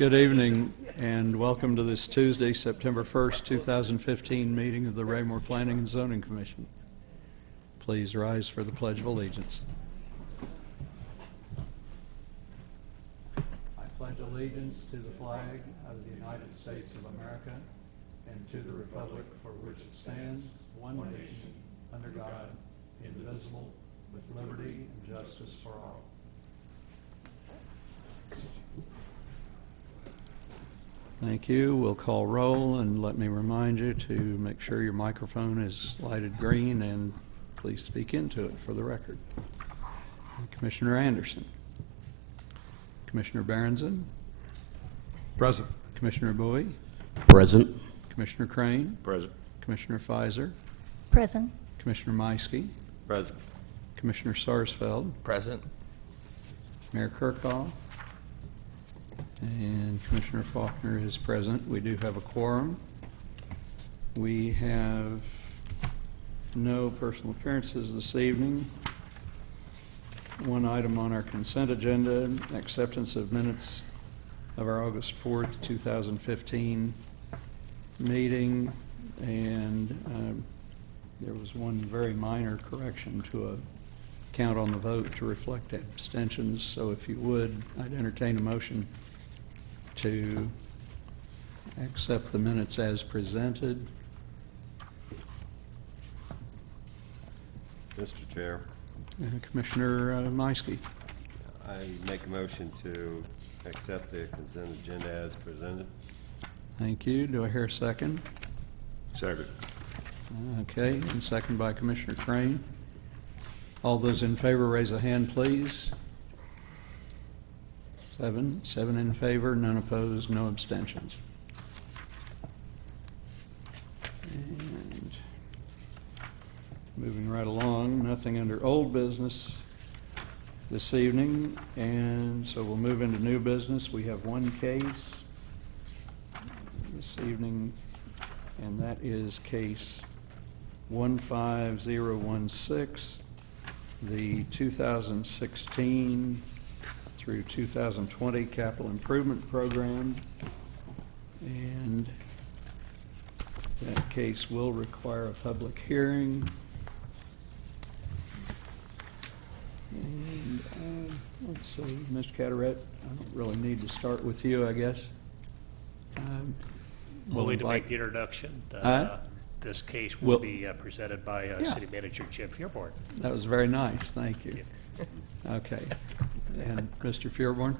Good evening and welcome to this Tuesday, September 1st, 2015 meeting of the Raymore Planning and Zoning Commission. Please rise for the Pledge of Allegiance. I pledge allegiance to the flag of the United States of America and to the republic for which it stands, one nation, under God, indivisible, with liberty and justice for all. Thank you. We'll call roll, and let me remind you to make sure your microphone is lighted green and please speak into it for the record. Commissioner Anderson. Commissioner Berenson. Present. Commissioner Bowie. Present. Commissioner Crane. Present. Commissioner Pfizer. Present. Commissioner Meiske. Present. Commissioner Sarsfield. Present. Mayor Kirkall. And Commissioner Faulkner is present. We do have a quorum. We have no personal appearances this evening. One item on our consent agenda, acceptance of minutes of our August 4th, 2015 meeting. And there was one very minor correction to a count on the vote to reflect abstentions. So if you would, I'd entertain a motion to accept the minutes as presented. Mr. Chair, Commissioner Meiske. I make a motion to accept the consent agenda as presented. Thank you. Do I hear a second? Second. Okay, and second by Commissioner Crane. All those in favor, raise a hand, please. Seven in favor, none opposed, no abstentions. And moving right along, nothing under old business this evening, and so we'll move into new business. We have one case this evening, and that is case 15016, the 2016 through 2020 capital improvement program, and that case will require a public hearing. And let's see, Mr. Carteret, I don't really need to start with you, I guess. We'll need to make the introduction. This case will be presented by City Manager Jim Fearborn. That was very nice, thank you. Okay. And Mr. Fearborn?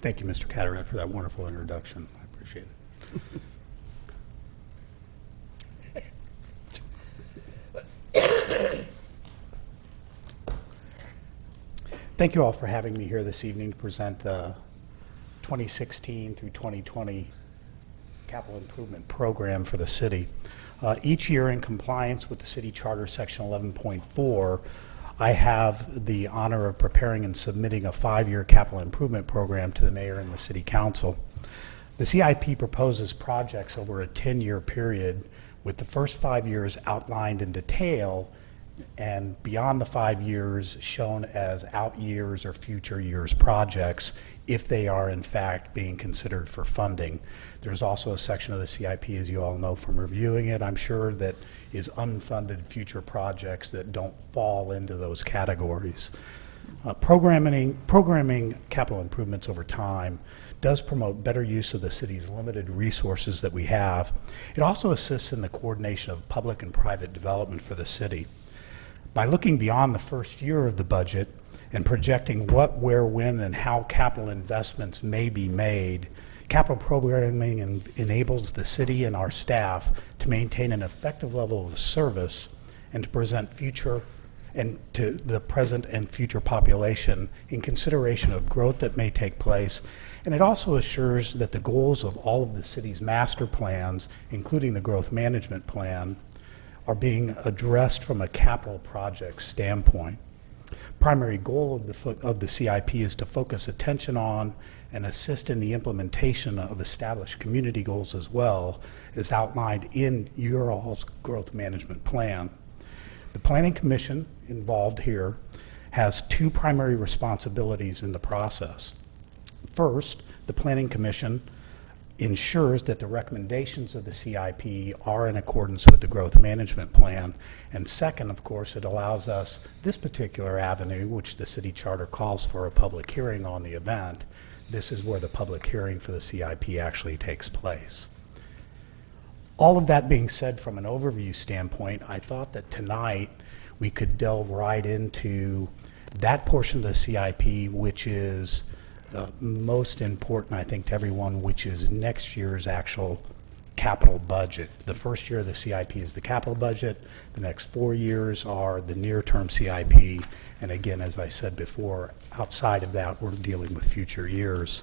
Thank you, Mr. Carteret, for that wonderful introduction. I appreciate it. Thank you all for having me here this evening to present the 2016 through 2020 capital improvement program for the city. Each year, in compliance with the City Charter Section 11.4, I have the honor of preparing and submitting a 5-year capital improvement program to the mayor and the city council. The CIP proposes projects over a 10-year period, with the first 5 years outlined in detail and beyond the 5 years shown as out years or future years projects if they are in fact being considered for funding. There's also a section of the CIP, as you all know from reviewing it, I'm sure, that is unfunded future projects that don't fall into those categories. Programming capital improvements over time does promote better use of the city's limited resources that we have. It also assists in the coordination of public and private development for the city. By looking beyond the first year of the budget and projecting what, where, when, and how capital investments may be made, capital programming enables the city and our staff to maintain an effective level of service and to present future and to the present and future population in consideration of growth that may take place. And it also assures that the goals of all of the city's master plans, including the growth management plan, are being addressed from a capital project standpoint. Primary goal of the CIP is to focus attention on and assist in the implementation of established community goals as well as outlined in your all's growth management plan. The Planning Commission involved here has two primary responsibilities in the process. First, the Planning Commission ensures that the recommendations of the CIP are in accordance with the growth management plan. And second, of course, it allows us this particular avenue, which the city charter calls for a public hearing on the event. This is where the public hearing for the CIP actually takes place. All of that being said, from an overview standpoint, I thought that tonight we could delve right into that portion of the CIP, which is most important, I think, to everyone, which is next year's actual capital budget. The first year of the CIP is the capital budget. The next 4 years are the near-term CIP. And again, as I said before, outside of that, we're dealing with future years.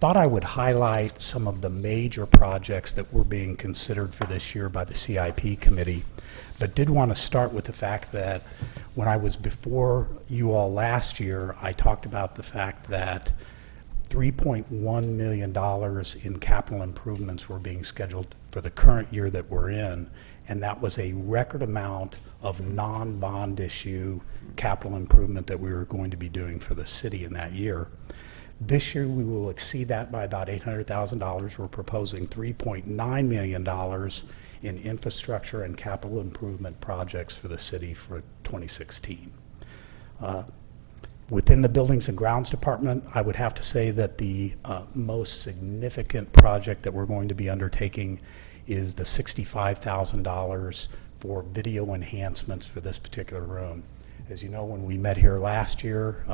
Thought I would highlight some of the major projects that were being considered for this year by the CIP committee, but did want to start with the fact that when I was before you all last year, I talked about the fact that $3.1 million in capital improvements were being scheduled for the current year that we're in, and that was a record amount of non-bond issue capital improvement that we were going to be doing for the city in that year. This year we will exceed that by about $800,000. We're proposing $3.9 million in infrastructure and capital improvement projects for the city for 2016. Within the Buildings and Grounds Department, I would have to say that the most significant project that we're going to be undertaking is the $65,000 for video enhancements for this particular room. As you know, when we met here last year,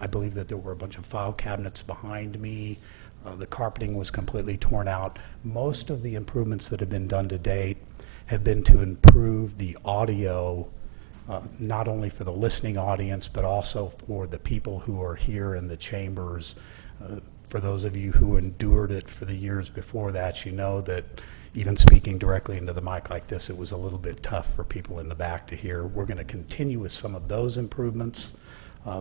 I believe that there were a bunch of file cabinets behind me. The carpeting was completely torn out. Most of the improvements that have been done to date have been to improve the audio, not only for the listening audience, but also for the people who are here in the chambers. For those of you who endured it for the years before that, you know that even speaking directly into the mic like this, it was a little bit tough for people in the back to hear. We're going to continue with some of those improvements,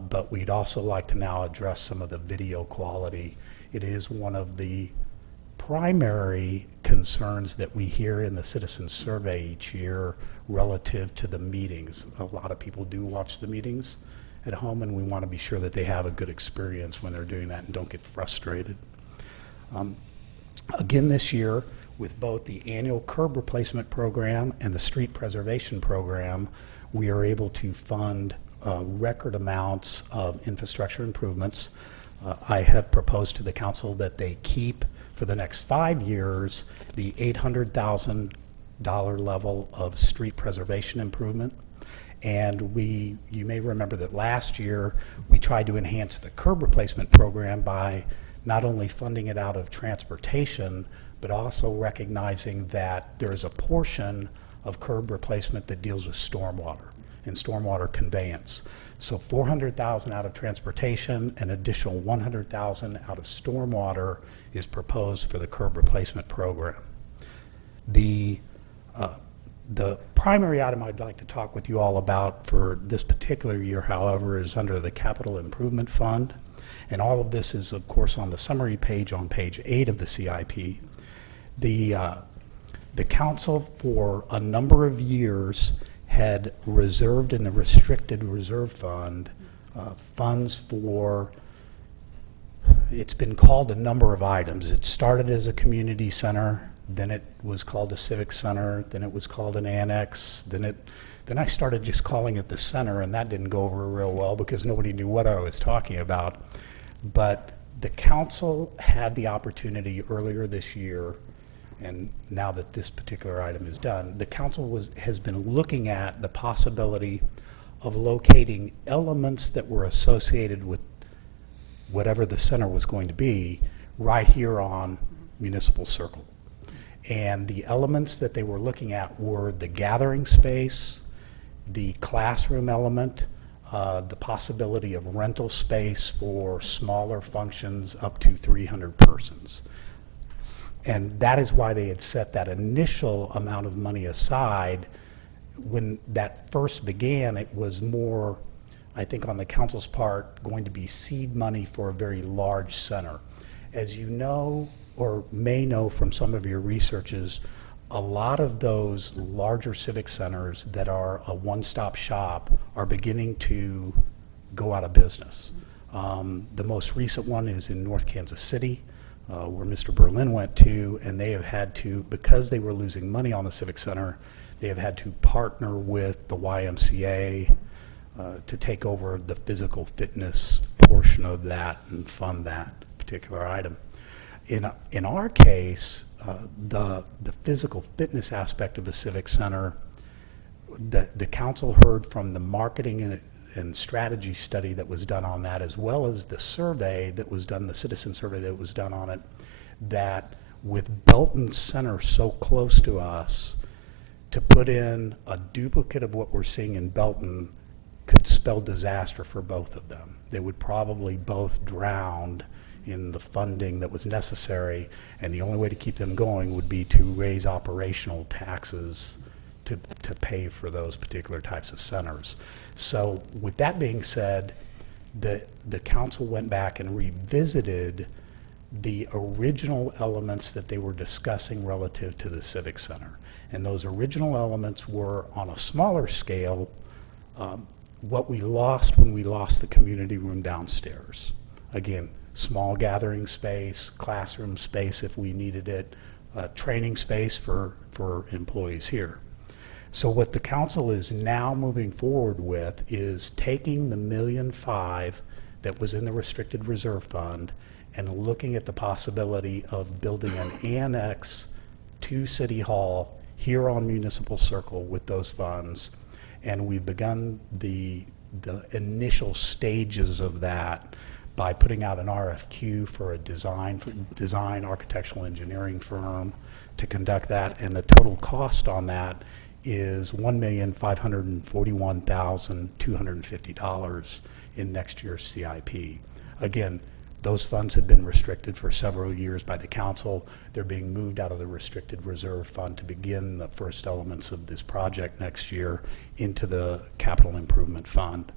but we'd also like to now address some of the video quality. It is one of the primary concerns that we hear in the citizen survey each year relative to the meetings. A lot of people do watch the meetings at home, and we want to be sure that they have a good experience when they're doing that and don't get frustrated. Again this year, with both the annual curb replacement program and the street preservation program, we are able to fund record amounts of infrastructure improvements. I have proposed to the council that they keep for the next 5 years the $800,000 level of street preservation improvement. And you may remember that last year we tried to enhance the curb replacement program by not only funding it out of transportation, but also recognizing that there's a portion of curb replacement that deals with stormwater and stormwater conveyance. So $400,000 out of transportation, an additional $100,000 out of stormwater is proposed for the curb replacement program. The primary item I'd like to talk with you all about for this particular year, however, is under the Capital Improvement Fund. And all of this is, of course, on the summary page on page 8 of the CIP. The council for a number of years had reserved in the restricted reserve fund funds for, it's been called a number of items. It started as a community center, then it was called a civic center, then it was called an annex, then I started just calling it the center, and that didn't go over real well because nobody knew what I was talking about. But the council had the opportunity earlier this year, and now that this particular item is done, the council has been looking at the possibility of locating elements that were associated with whatever the center was going to be right here on Municipal Circle. And the elements that they were looking at were the gathering space, the classroom element, the possibility of rental space for smaller functions up to 300 persons. And that is why they had set that initial amount of money aside. When that first began, it was more, I think on the council's part, going to be seed money for a very large center. As you know, or may know from some of your researches, a lot of those larger civic centers that are a one-stop shop are beginning to go out of business. The most recent one is in North Kansas City, where Mr. Berlin went to, and they have had to, because they were losing money on the Civic Center, they have had to partner with the YMCA to take over the physical fitness portion of that and fund that particular item. In our case, the physical fitness aspect of the Civic Center, the council heard from the marketing and strategy study that was done on that, as well as the survey that was done, the citizen survey that was done on it, that with Belton Center so close to us, to put in a duplicate of what we're seeing in Belton could spell disaster for both of them. They would probably both drown in the funding that was necessary, and the only way to keep them going would be to raise operational taxes to pay for those particular types of centers. So with that being said, the council went back and revisited the original elements that they were discussing relative to the Civic Center. And those original elements were, on a smaller scale, what we lost when we lost the community room downstairs. Again, small gathering space, classroom space if we needed it, training space for employees here. So what the council is now moving forward with is taking the $1.5 million that was in the restricted reserve fund and looking at the possibility of building an annex to City Hall here on Municipal Circle with those funds. And we've begun the initial stages of that by putting out an RFQ for a design architectural engineering firm to conduct that, and the total cost on that is $1,541,250 in next year's CIP. Again, those funds had been restricted for several years by the council. They're being moved out of the restricted reserve fund to begin the first elements of this project next year into the capital improvement fund.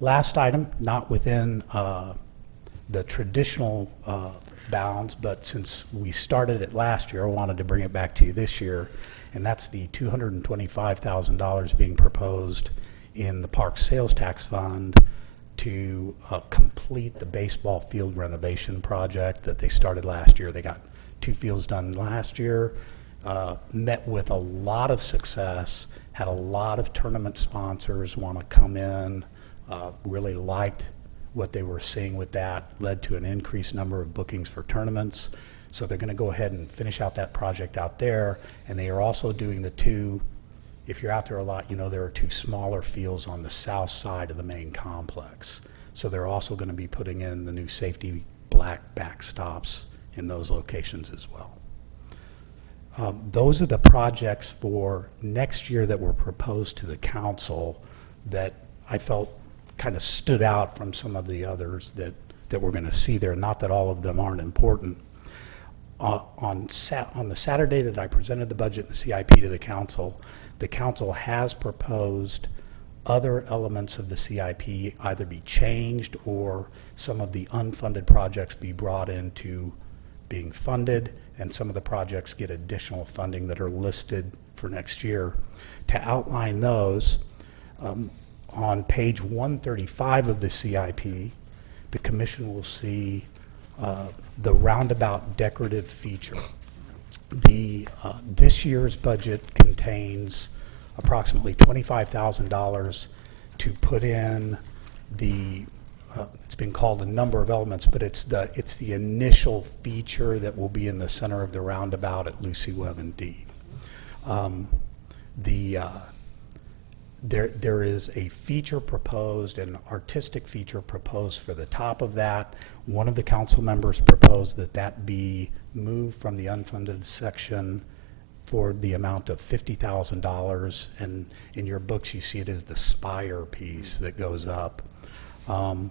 Last item, not within the traditional bounds, but since we started it last year, I wanted to bring it back to you this year, and that's the $225,000 being proposed in the park sales tax fund to complete the baseball field renovation project that they started last year. They got 2 fields done last year, met with a lot of success, had a lot of tournament sponsors want to come in, really liked what they were seeing with that, led to an increased number of bookings for tournaments. So they're going to go ahead and finish out that project out there, and they are also doing the 2, if you're out there a lot, you know there are 2 smaller fields on the south side of the main complex. So they're also going to be putting in the new safety black backstops in those locations as well. Those are the projects for next year that were proposed to the council that I felt kind of stood out from some of the others that we're going to see there. Not that all of them aren't important. On the Saturday that I presented the budget and the CIP to the council has proposed other elements of the CIP either be changed or some of the unfunded projects be brought into being funded, and some of the projects get additional funding that are listed for next year. To outline those, on page 135 of the CIP, the commission will see the roundabout decorative feature. This year's budget contains approximately $25,000 to put in it's been called a number of elements, but it's the initial feature that will be in the center of the roundabout at Lucy Webb and D. There is a feature proposed, an artistic feature proposed for the top of that. One of the council members proposed that be moved from the unfunded section for the amount of $50,000, and in your books you see it as the spire piece that goes up. And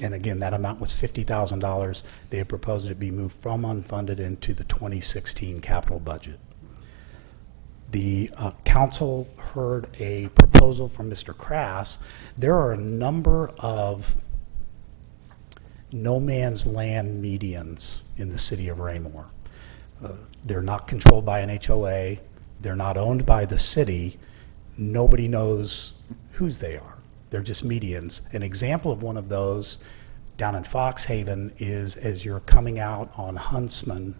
again, that amount was $50,000. They had proposed it be moved from unfunded into the 2016 capital budget. The council heard a proposal from Mr. Crass. There are a number of no man's land medians in the city of Raymore. They're not controlled by an HOA. They're not owned by the city. Nobody knows whose they are. They're just medians. An example of one of those down in Fox Haven is as you're coming out on Huntsman,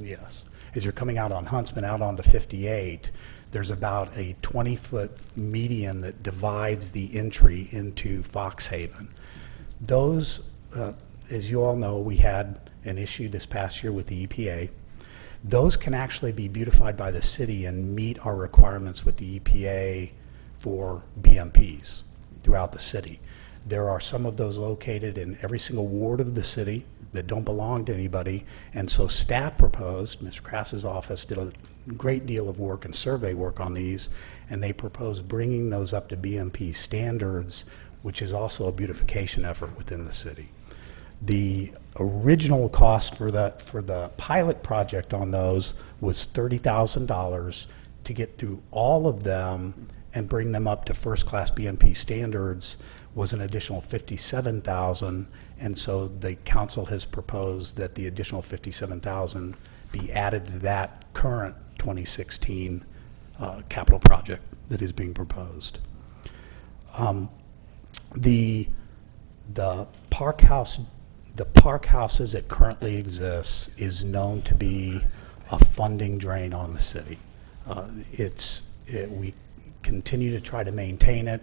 yes, as you're coming out on Huntsman out onto 58, there's about a 20-foot median that divides the entry into Fox Haven. Those, as you all know, we had an issue this past year with the EPA. Those can actually be beautified by the city and meet our requirements with the EPA for BMPs throughout the city. There are some of those located in every single ward of the city that don't belong to anybody, and so staff proposed, Mr. Crass's office did a great deal of work and survey work on these, and they proposed bringing those up to BMP standards, which is also a beautification effort within the city. The original cost for the pilot project on those was $30,000 to get through all of them and bring them up to first-class BMP standards was an additional $57,000, and so the council has proposed that the additional $57,000 be added to that current 2016 capital project that is being proposed. The park house, the park house as it currently exists is known to be a funding drain on the city. We continue to try to maintain it.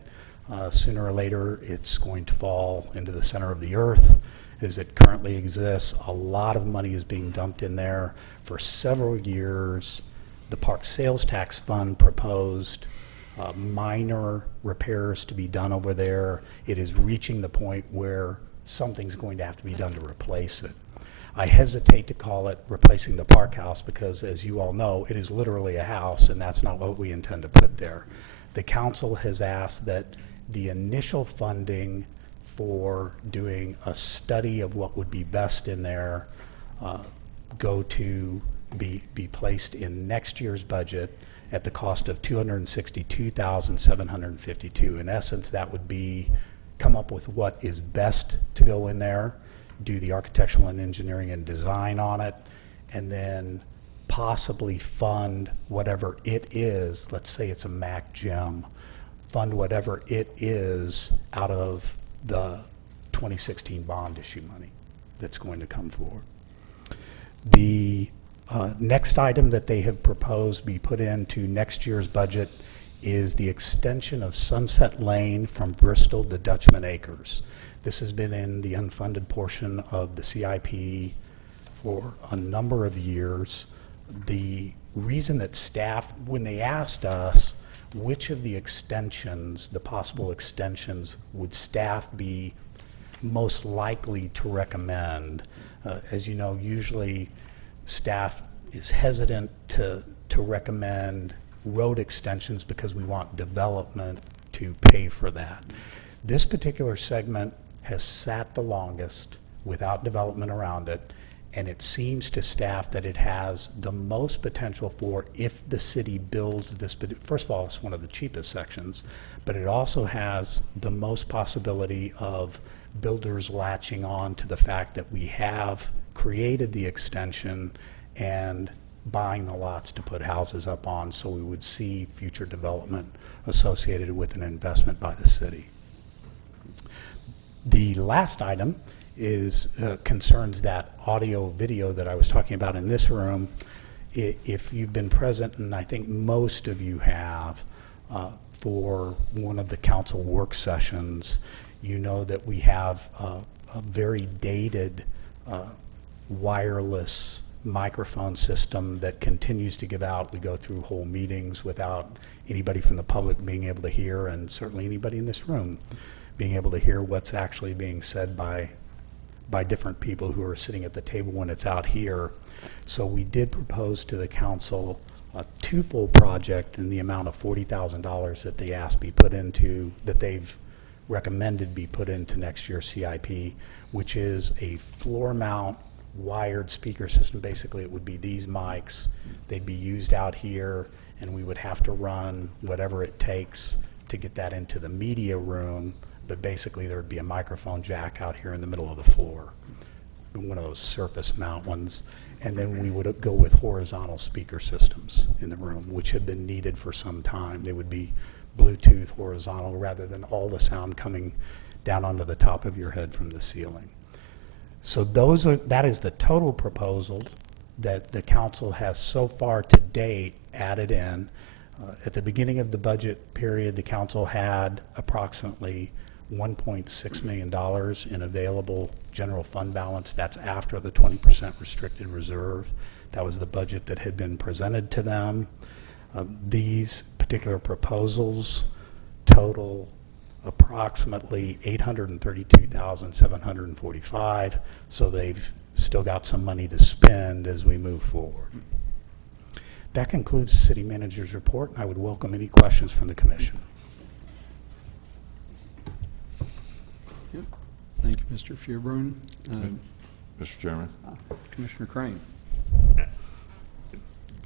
Sooner or later, it's going to fall into the center of the earth as it currently exists. A lot of money is being dumped in there. For several years, the Park Sales Tax Fund proposed minor repairs to be done over there. It is reaching the point where something's going to have to be done to replace it. I hesitate to call it replacing the park house because, as you all know, it is literally a house, and that's not what we intend to put there. The council has asked that the initial funding for doing a study of what would be best in there go to be placed in next year's budget at the cost of $262,752. In essence, that would be come up with what is best to go in there, do the architectural and engineering and design on it, and then possibly fund whatever it is. Let's say it's a Mac gem. Fund whatever it is out of the 2016 bond issue money that's going to come forward. The next item that they have proposed be put into next year's budget is the extension of Sunset Lane from Bristol to Dutchman Acres. This has been in the unfunded portion of the CIP for a number of years. The reason that staff, when they asked us which of the extensions, the possible extensions, would staff be most likely to recommend, as you know, usually staff is hesitant to recommend road extensions because we want development to pay for that. This particular segment has sat the longest without development around it, and it seems to staff that it has the most potential for, if the city builds this, first of all, it's one of the cheapest sections, but it also has the most possibility of builders latching on to the fact that we have created the extension and buying the lots to put houses up on, so we would see future development associated with an investment by the city. The last item is concerns that audio video that I was talking about in this room. If you've been present, and I think most of you have, for one of the council work sessions, you know that we have a very dated wireless microphone system that continues to give out. We go through whole meetings without anybody from the public being able to hear, and certainly anybody in this room being able to hear what's actually being said by different people who are sitting at the table when it's out here. So we did propose to the council a twofold project in the amount of $40,000 that they asked be put into, that they've recommended be put into next year's CIP, which is a floor mount wired speaker system. Basically, it would be these mics. They'd be used out here, and we would have to run whatever it takes to get that into the media room. But basically, there would be a microphone jack out here in the middle of the floor, one of those surface mount ones. And then we would go with horizontal speaker systems in the room, which have been needed for some time. They would be Bluetooth horizontal rather than all the sound coming down onto the top of your head from the ceiling. So that is the total proposal that the council has so far to date added in. At the beginning of the budget period, the council had approximately $1.6 million in available general fund balance. That's after the 20% restricted reserve. That was the budget that had been presented to them. These particular proposals total approximately $832,745, so they've still got some money to spend as we move forward. That concludes the city manager's report, and I would welcome any questions from the commission. Yep. Thank you, Mr. Feuerbrunn. Mr. Chairman, Commissioner Crane.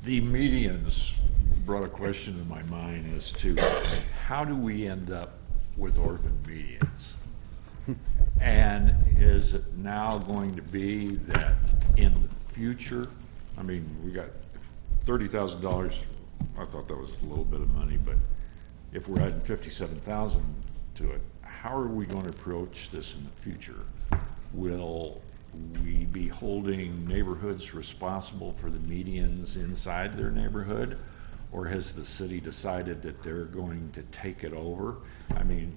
the medians brought a question to my mind as to how do we end up with orphan medians? And is it now going to be that in the future, I mean, we got $30,000, I thought that was a little bit of money, but if we're adding 57,000 to it, how are we going to approach this in the future? Will we be holding neighborhoods responsible for the medians inside their neighborhood? Or has the city decided that they're going to take it over? I mean,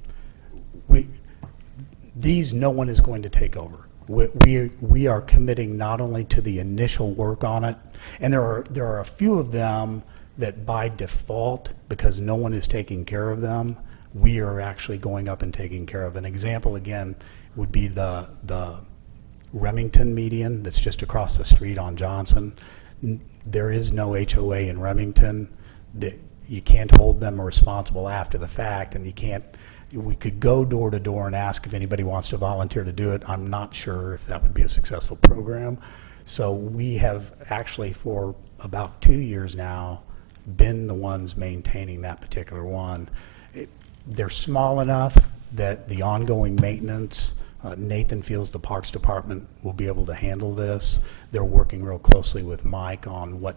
no one is going to take over. We are committing not only to the initial work on it, and there are a few of them that by default, because no one is taking care of them, we are actually going up and taking care of. An example again would be the Remington median that's just across the street on Johnson. There is no HOA in Remington. You can't hold them responsible after the fact, and we could go door to door and ask if anybody wants to volunteer to do it. I'm not sure if that would be a successful program. So we have actually for about 2 years now been the ones maintaining that particular one. They're small enough that the ongoing maintenance, Nathan feels the Parks Department will be able to handle this. They're working real closely with Mike on what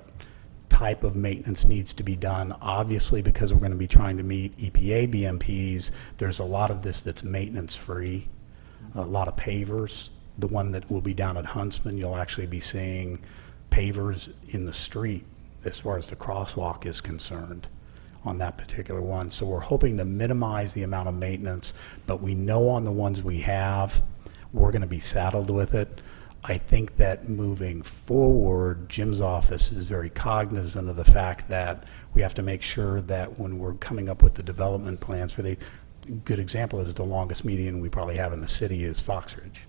type of maintenance needs to be done. Obviously, because we're going to be trying to meet EPA BMPs, there's a lot of this that's maintenance free, a lot of pavers. The one that will be down at Huntsman, you'll actually be seeing pavers in the street as far as the crosswalk is concerned on that particular one. So we're hoping to minimize the amount of maintenance, but we know on the ones we have, we're going to be saddled with it. I think that moving forward, Jim's office is very cognizant of the fact that we have to make sure that when we're coming up with the development plans for good example is the longest median we probably have in the city is Fox Ridge.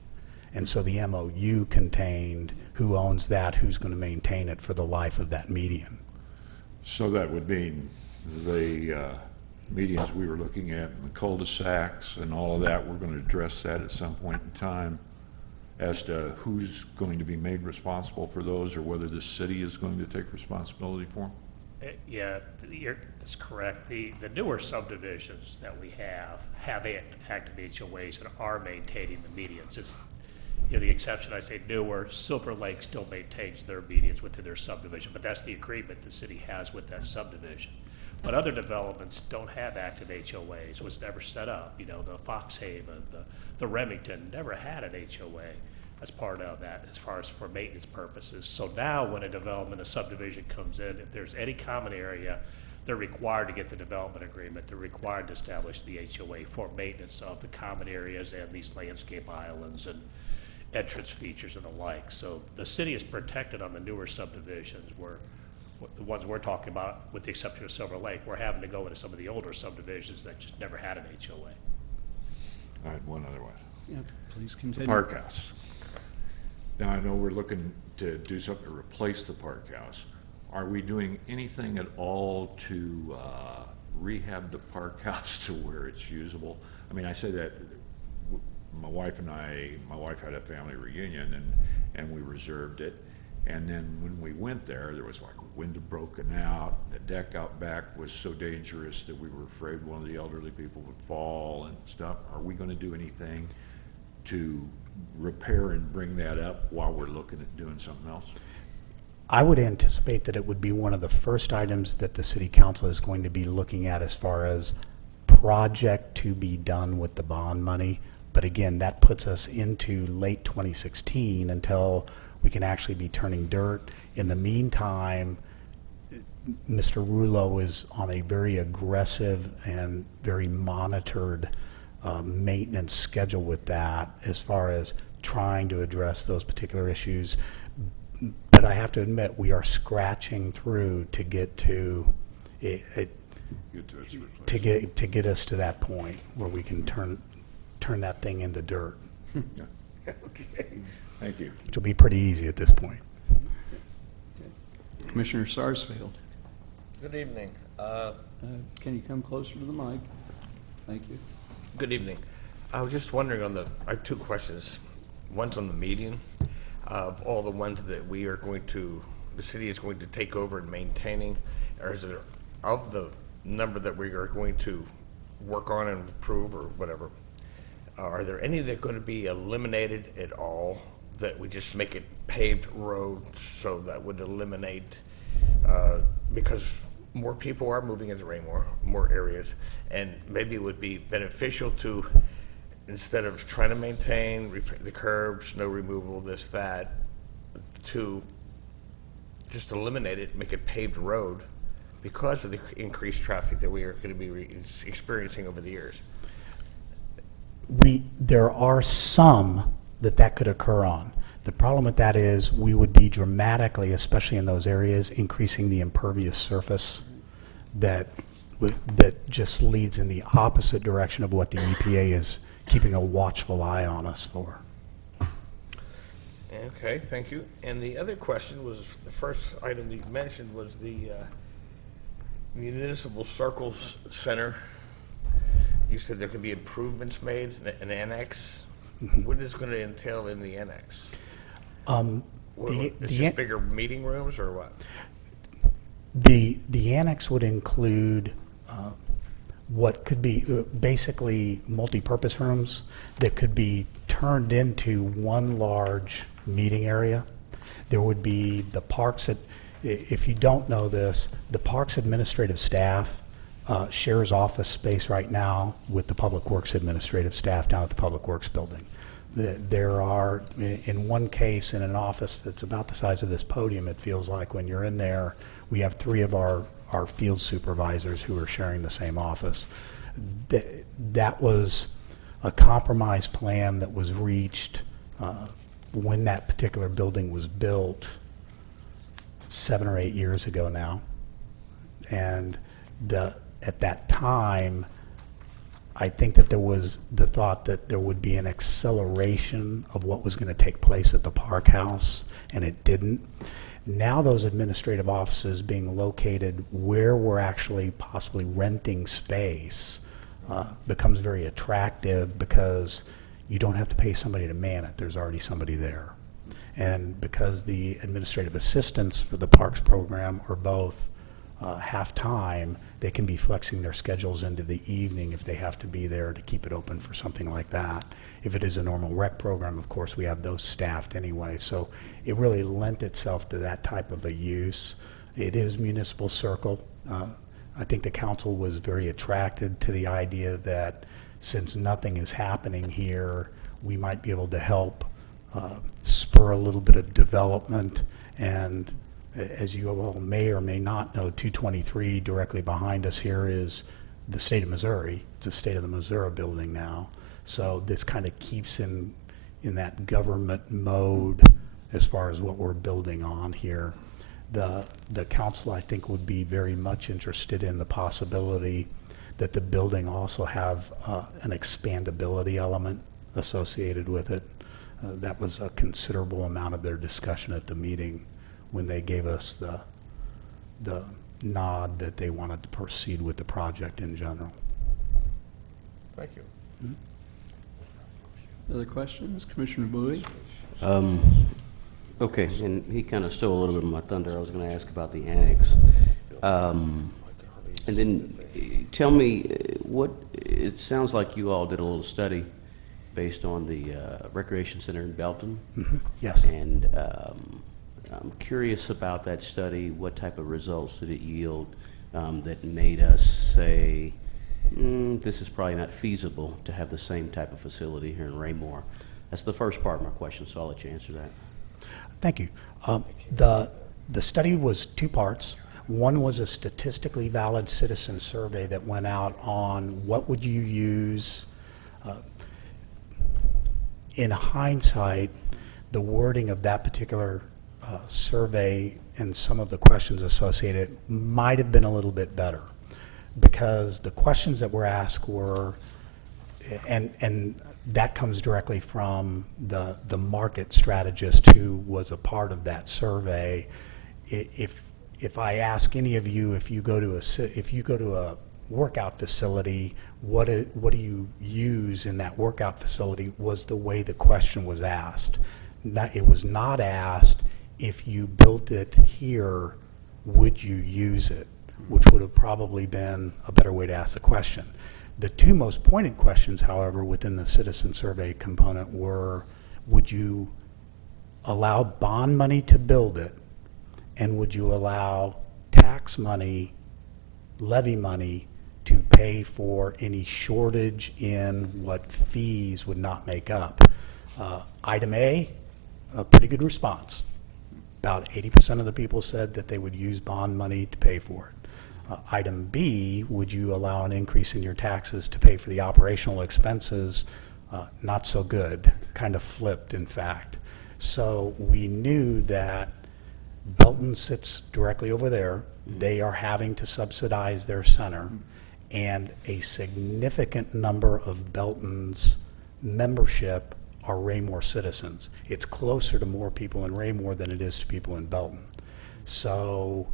And so the MOU contained who owns that, who's going to maintain it for the life of that median. so that would mean the medians we were looking at, and the cul-de-sacs and all of that, we're going to address that at some point in time as to who's going to be made responsible for those, or whether the city is going to take responsibility for them? Yeah, that's correct. The newer subdivisions that we have active HOAs and are maintaining the medians. It's, the exception, I say newer, Silver Lake still maintains their medians within their subdivision, but that's the agreement the city has with that subdivision. But other developments don't have active HOAs, was never set up. The Foxhaven, the Remington never had an HOA as part of that as far as for maintenance purposes. So now when a development, a subdivision comes in, if there's any common area, they're required to get the development agreement. They're required to establish the HOA for maintenance of the common areas and these landscape islands and entrance features and the like. So the city is protected on the newer subdivisions where the ones we're talking about, with the exception of Silver Lake, we're having to go into some of the older subdivisions that just never had an HOA. All right, one other one. Yeah, please The continue. park house. Now, I know we're looking to do something to replace the park house. Are we doing anything at all to rehab the park house to where it's usable? I mean, I say that my wife had a family reunion and we reserved it. And then when we went there was like a window broken out. The deck out back was so dangerous that we were afraid one of the elderly people would fall and stuff. Are we going to do anything to repair and bring that up while we're looking at doing something else? I would anticipate that it would be one of the first items that the city council is going to be looking at as far as project to be done with the bond money. But again, that puts us into late 2016 until we can actually be turning dirt. In the meantime, Mr. Rulo is on a very aggressive and very monitored maintenance schedule with that as far as trying to address those particular issues. But I have to admit, we are scratching through to get to it, to get us to that point where we can turn that thing into dirt, Okay, thank you. which will be pretty easy at this point. Commissioner Sarsfield, Good evening. can you come closer to the mic? Thank you. Good evening. I was just wondering I have two questions. One's on the median. Of all the ones that the city is going to take over and maintaining, or is there, of the number that we are going to work on and improve or whatever, are there any that are going to be eliminated at all, that we just make it paved roads, so that would eliminate, because more people are moving into Raymore, more areas, and maybe it would be beneficial to, instead of trying to maintain the curbs, snow removal, this, that, to just eliminate it, make it paved road because of the increased traffic that we are going to be experiencing over the years. There are some that could occur on. The problem with that is we would be dramatically, especially in those areas, increasing the impervious surface that just leads in the opposite direction of what the EPA is keeping a watchful eye on us for. Okay, thank you. And the other question was, the first item that you mentioned was the Municipal Circles Center. You said there could be improvements made, an annex. What is going to entail in the annex? It's just bigger meeting rooms or what? The annex would include what could be basically multi-purpose rooms that could be turned into one large meeting area. There would be the parks that, if you don't know this, the parks administrative staff shares office space right now with the Public Works administrative staff down at the Public Works building. There are, in one case, in an office that's about the size of this podium, it feels like when you're in there, we have 3 of our field supervisors who are sharing the same office. That was a compromise plan that was reached when that particular building was built 7 or 8 years ago now. And at that time, I think that there was the thought that there would be an acceleration of what was going to take place at the Park House, and it didn't. Now those administrative offices being located where we're actually possibly renting space becomes very attractive because you don't have to pay somebody to man it. There's already somebody there. And because the administrative assistants for the Parks program are both half-time, they can be flexing their schedules into the evening if they have to be there to keep it open for something like that. If it is a normal rec program, of course, we have those staffed anyway. So it really lent itself to that type of a use. It is municipal circle. I think the council was very attracted to the idea that since nothing is happening here, we might be able to help spur a little bit of development. And as you all may or may not know, 223 directly behind us here is the state of Missouri. It's a State of the Missouri building now. So this kind of keeps in that government mode as far as what we're building on here. The council, I think, would be very much interested in the possibility that the building also have an expandability element associated with it. That was a considerable amount of their discussion at the meeting when they gave us the nod that they wanted to proceed with the project in general. Thank you. Other questions? Commissioner Bowie? Okay, and he kind of stole a little bit of my thunder. I was going to ask about the annex. And then tell me it sounds like you all did a little study based on the recreation center in Belton. Mm-hmm. Yes. And I'm curious about that study. What type of results did it yield that made us say this is probably not feasible to have the same type of facility here in Raymore? That's the first part of my question, so I'll let you answer that. Thank you. The study was two parts. One was a statistically valid citizen survey that went out on what would you use. In hindsight, the wording of that particular survey and some of the questions associated might have been a little bit better, because the questions that were asked were, and that comes directly from the market strategist who was a part of that survey. If I ask any of you, if you go to a workout facility, what do you use in that workout facility, was the way the question was asked. It was not asked, if you built it here, would you use it, which would have probably been a better way to ask the question. The two most pointed questions, however, within the citizen survey component were, would you allow bond money to build it, and would you allow tax money, levy money, to pay for any shortage in what fees would not make up? Item A, a pretty good response. About 80% of the people said that they would use bond money to pay for it. Item B, would you allow an increase in your taxes to pay for the operational expenses? Not so good, kind of flipped, in fact. So we knew that Belton sits directly over there. They are having to subsidize their center, and a significant number of Belton's membership are Raymore citizens. It's closer to more people in Raymore than it is to people in Belton. So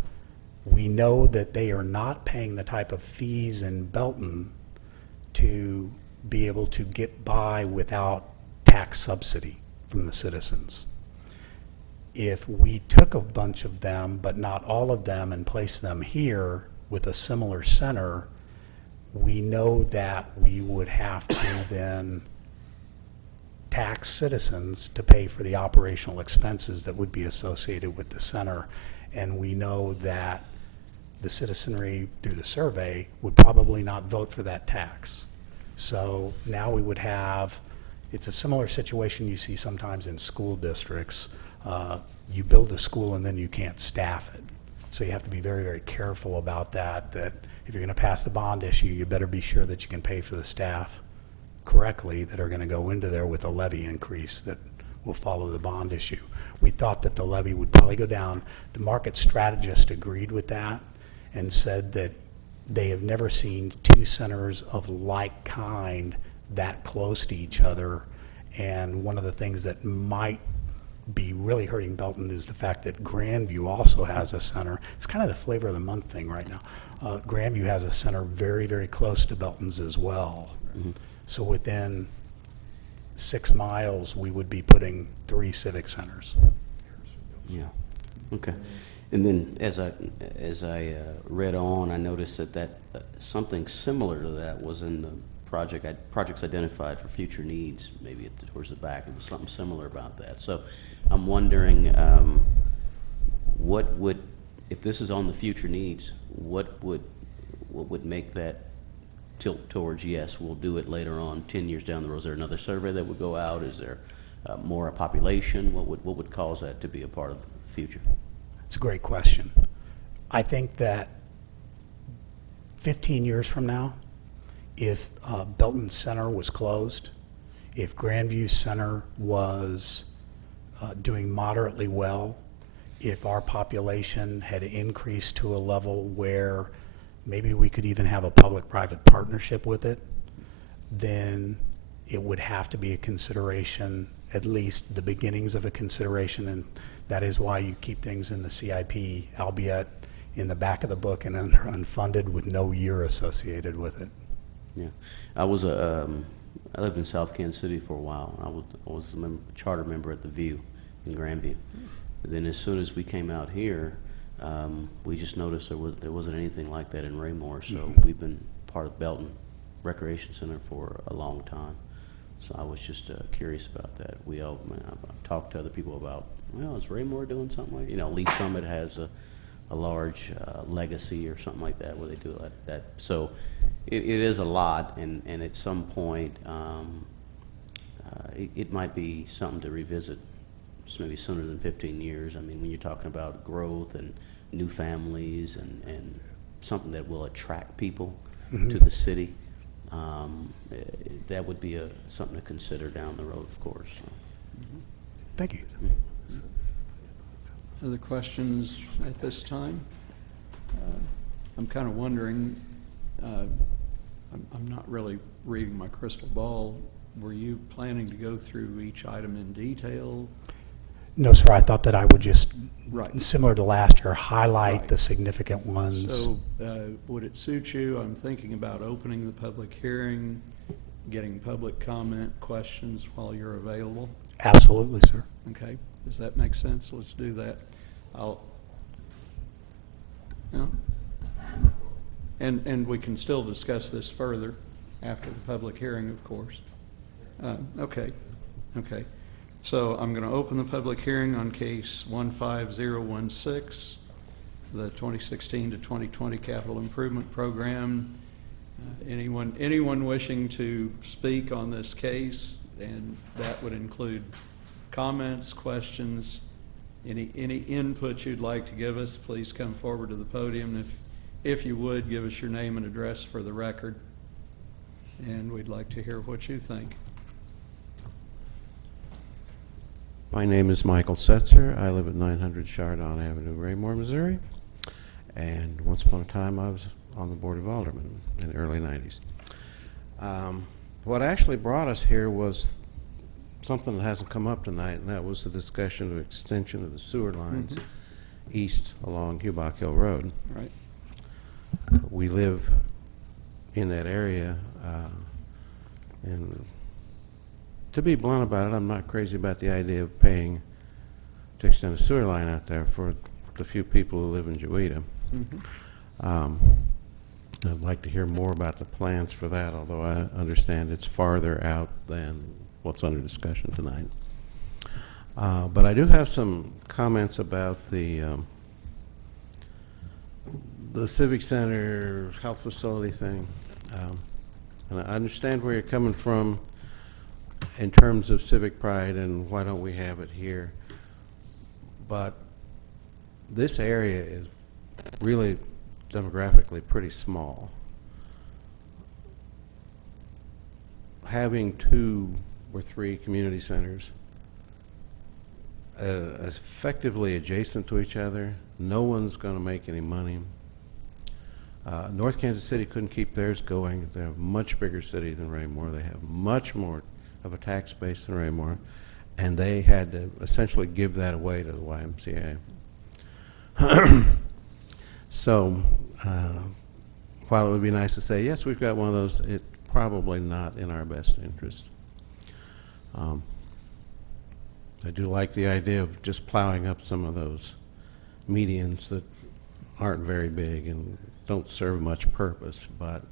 we know that they are not paying the type of fees in Belton to be able to get by without tax subsidy from the citizens. If we took a bunch of them, but not all of them, and placed them here with a similar center, we know that we would have to then tax citizens to pay for the operational expenses that would be associated with the center. And we know that the citizenry, through the survey, would probably not vote for that tax. So now we would have, it's a similar situation you see sometimes in school districts. You build a school and then you can't staff it. So you have to be very, very careful about that, that if you're going to pass the bond issue, you better be sure that you can pay for the staff correctly that are going to go into there with a levy increase that will follow the bond issue. We thought that the levy would probably go down. The market strategist agreed with that and said that they have never seen two centers of like kind that close to each other. And one of the things that might be really hurting Belton is the fact that Grandview also has a center. It's kind of the flavor of the month thing right now. Grandview has a center very, very close to Belton's as well. Mm-hmm. So within 6 miles, we would be putting 3 civic centers. Yeah, okay. And then as I read on, I noticed that something similar to that was in the projects identified for future needs, maybe towards the back. It was something similar about that. So I'm wondering, what would, if this is on the future needs, what would make that tilt towards, yes, we'll do it later on, 10 years down the road? Is there another survey that would go out? Is there more a population? What would cause that to be a part of the future? It's a great question. I think that 15 years from now, if Belton Center was closed, if Grandview Center was doing moderately well, if our population had increased to a level where maybe we could even have a public-private partnership with it, then it would have to be a consideration, at least the beginnings of a consideration, and that is why you keep things in the CIP, albeit in the back of the book and under unfunded with no year associated with it. Yeah, I lived in South Kansas City for a while. I was a charter member at the View in Grandview. And then as soon as we came out here, we just noticed there wasn't anything like that in Raymore. So we've been part of Belton Recreation Center for a long time. So I was just curious about that. I've talked to other people about, well, is Raymore doing something like, Lee Summit has a large legacy or something like that where they do like that. So it is a lot, and at some point, it might be something to revisit, maybe sooner than 15 years. I mean, when you're talking about growth and new families and something that will attract people to the city, that would be something to consider down the road, of course. Thank you. Other questions at this time? I'm kind of wondering, I'm not really reading my crystal ball. Were you planning to go through each item in detail? No, sir, I thought that I would just, Right. similar to last year, highlight Right. the significant ones. So, would it suit you? I'm thinking about opening the public hearing, getting public comment, questions while you're available. Absolutely, sir. Okay, does that make sense? Let's do that. Yeah. And we can still discuss this further after the public hearing, of course. Okay. So I'm going to open the public hearing on case 15016, the 2016 to 2020 Capital Improvement Program. Anyone wishing to speak on this case, and that would include comments, questions, any input you'd like to give us, please come forward to the podium. If you would, give us your name and address for the record, and we'd like to hear what you think. My name is Michael Setzer. I live at 900 Chardon Avenue, Raymore, Missouri. And once upon a time, I was on the Board of Aldermen in the early 90s. What actually brought us here was something that hasn't come up tonight, and that was the discussion of extension of the sewer lines east along Hubach Hill Road. Right. We live in that area, and to be blunt about it, I'm not crazy about the idea of paying to extend a sewer line out there for the few people who live in Jewetta. I'd like to hear more about the plans for that, although I understand it's farther out than what's under discussion tonight. But I do have some comments about the Civic Center health facility thing. And I understand where you're coming from in terms of civic pride and why don't we have it here. But this area is really demographically pretty small. Having 2 or 3 community centers effectively adjacent to each other, no one's going to make any money. North Kansas City couldn't keep theirs going. They're a much bigger city than Raymore. They have much more of a tax base than Raymore, and they had to essentially give that away to the YMCA. So while it would be nice to say, yes, we've got one of those, it's probably not in our best interest. I do like the idea of just plowing up some of those medians that aren't very big and don't serve much purpose, but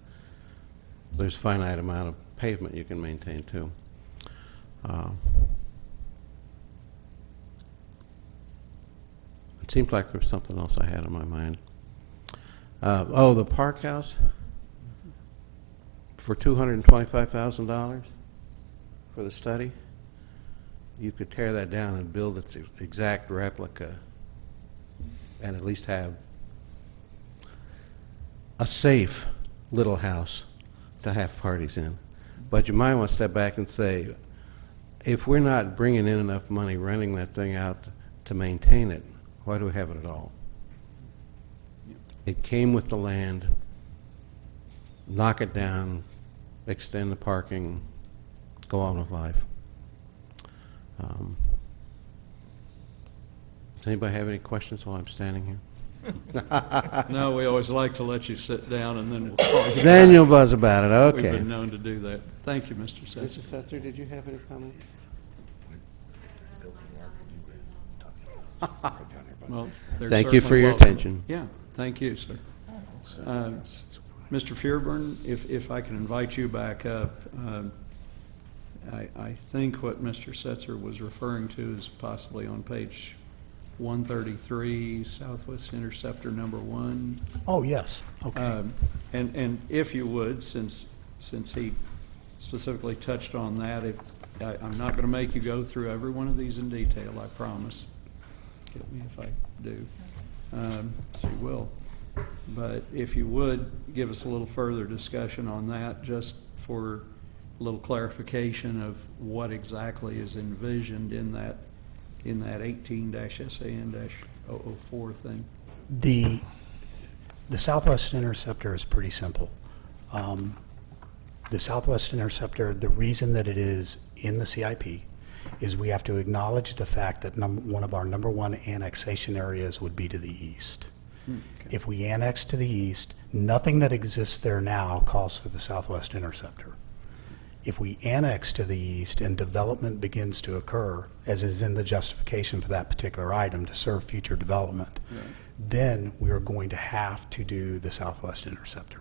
there's a finite amount of pavement you can maintain too. It seemed like there was something else I had on my mind. The Park House for $225,000 for the study. You could tear that down and build its exact replica and at least have a safe little house to have parties in. But you might want to step back and say, if we're not bringing in enough money renting that thing out to maintain it, why do we have it at all? It came with the land. Knock it down, extend the parking, go on with life. Does anybody have any questions while I'm standing here? No, we always like to let you sit down, and then we'll call you Then back. you'll buzz about it, We've okay. been known to do that. Thank you, Mr. Mr. Setzer. Setzer, did you have any comments? Well, they're Thank you for certainly your welcome. attention. Yeah, thank you, sir. Mr. Fearburn, if I can invite you back up, I think what Mr. Setzer was referring to is possibly on page 133, Southwest Interceptor number 1. Oh, yes, okay. And if you would, since he specifically touched on that, I'm not gonna make you go through every one of these in detail, I promise. Get me if I do. She will. But if you would, give us a little further discussion on that, just for a little clarification of what exactly is envisioned in that 18-SAN-004 thing. The Southwest Interceptor is pretty simple. The Southwest Interceptor, the reason that it is in the CIP is we have to acknowledge the fact that one of our number one annexation areas would be to the east. If we annex to the east, nothing that exists there now calls for the Southwest Interceptor. If we annex to the east and development begins to occur, as is in the justification for that particular item to serve future development, then we are going to have to do the Southwest Interceptor.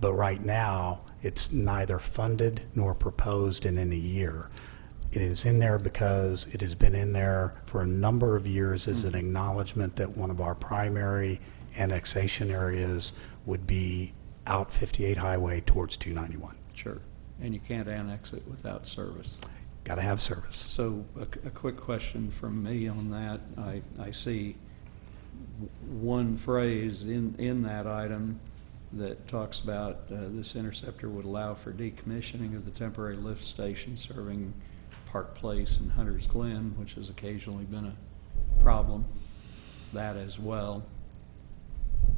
But right now, it's neither funded nor proposed in any year. It is in there because it has been in there for a number of years as an acknowledgement that one of our primary annexation areas would be out 58 Highway towards 291. Sure. And you can't annex it without service. Got to have service. So a quick question from me on that. I see one phrase in that item that talks about this interceptor would allow for decommissioning of the temporary lift station serving Park Place and Hunter's Glen, which has occasionally been a problem, that as well.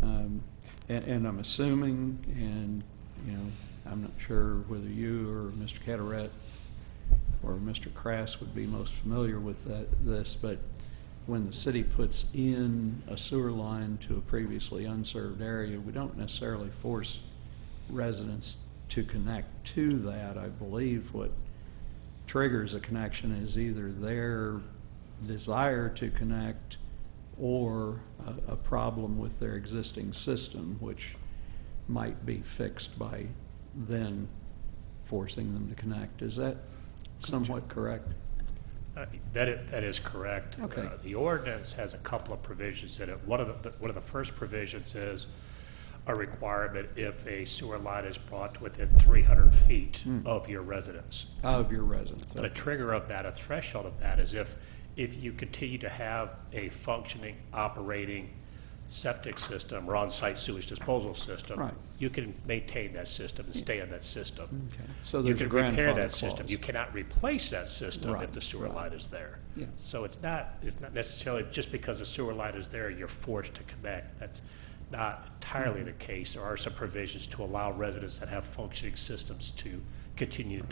And I'm assuming, and you know, I'm not sure whether you or Mr. Cataret or Mr. Crass would be most familiar with this, but when the city puts in a sewer line to a previously unserved area, we don't necessarily force residents to connect to that. I believe what triggers a connection is either their desire to connect or a problem with their existing system, which might be fixed by then forcing them to connect. Is that somewhat correct? That is correct. Okay. The ordinance has a couple of provisions in it. One of the first provisions is a requirement if a sewer line is brought to within 300 feet of your residence. Of your residence. But a trigger of that, a threshold of that, is if you continue to have a functioning, operating septic system or on-site sewage disposal system, Right. you can maintain that system and stay on that system. Okay. So You there's a can repair grandfather that system. clause. You cannot replace that system Right, if the sewer right. line is there. Yeah. So it's not necessarily just because the sewer line is there, you're forced to connect. That's not entirely the case. There are some provisions to allow residents that have functioning systems to continue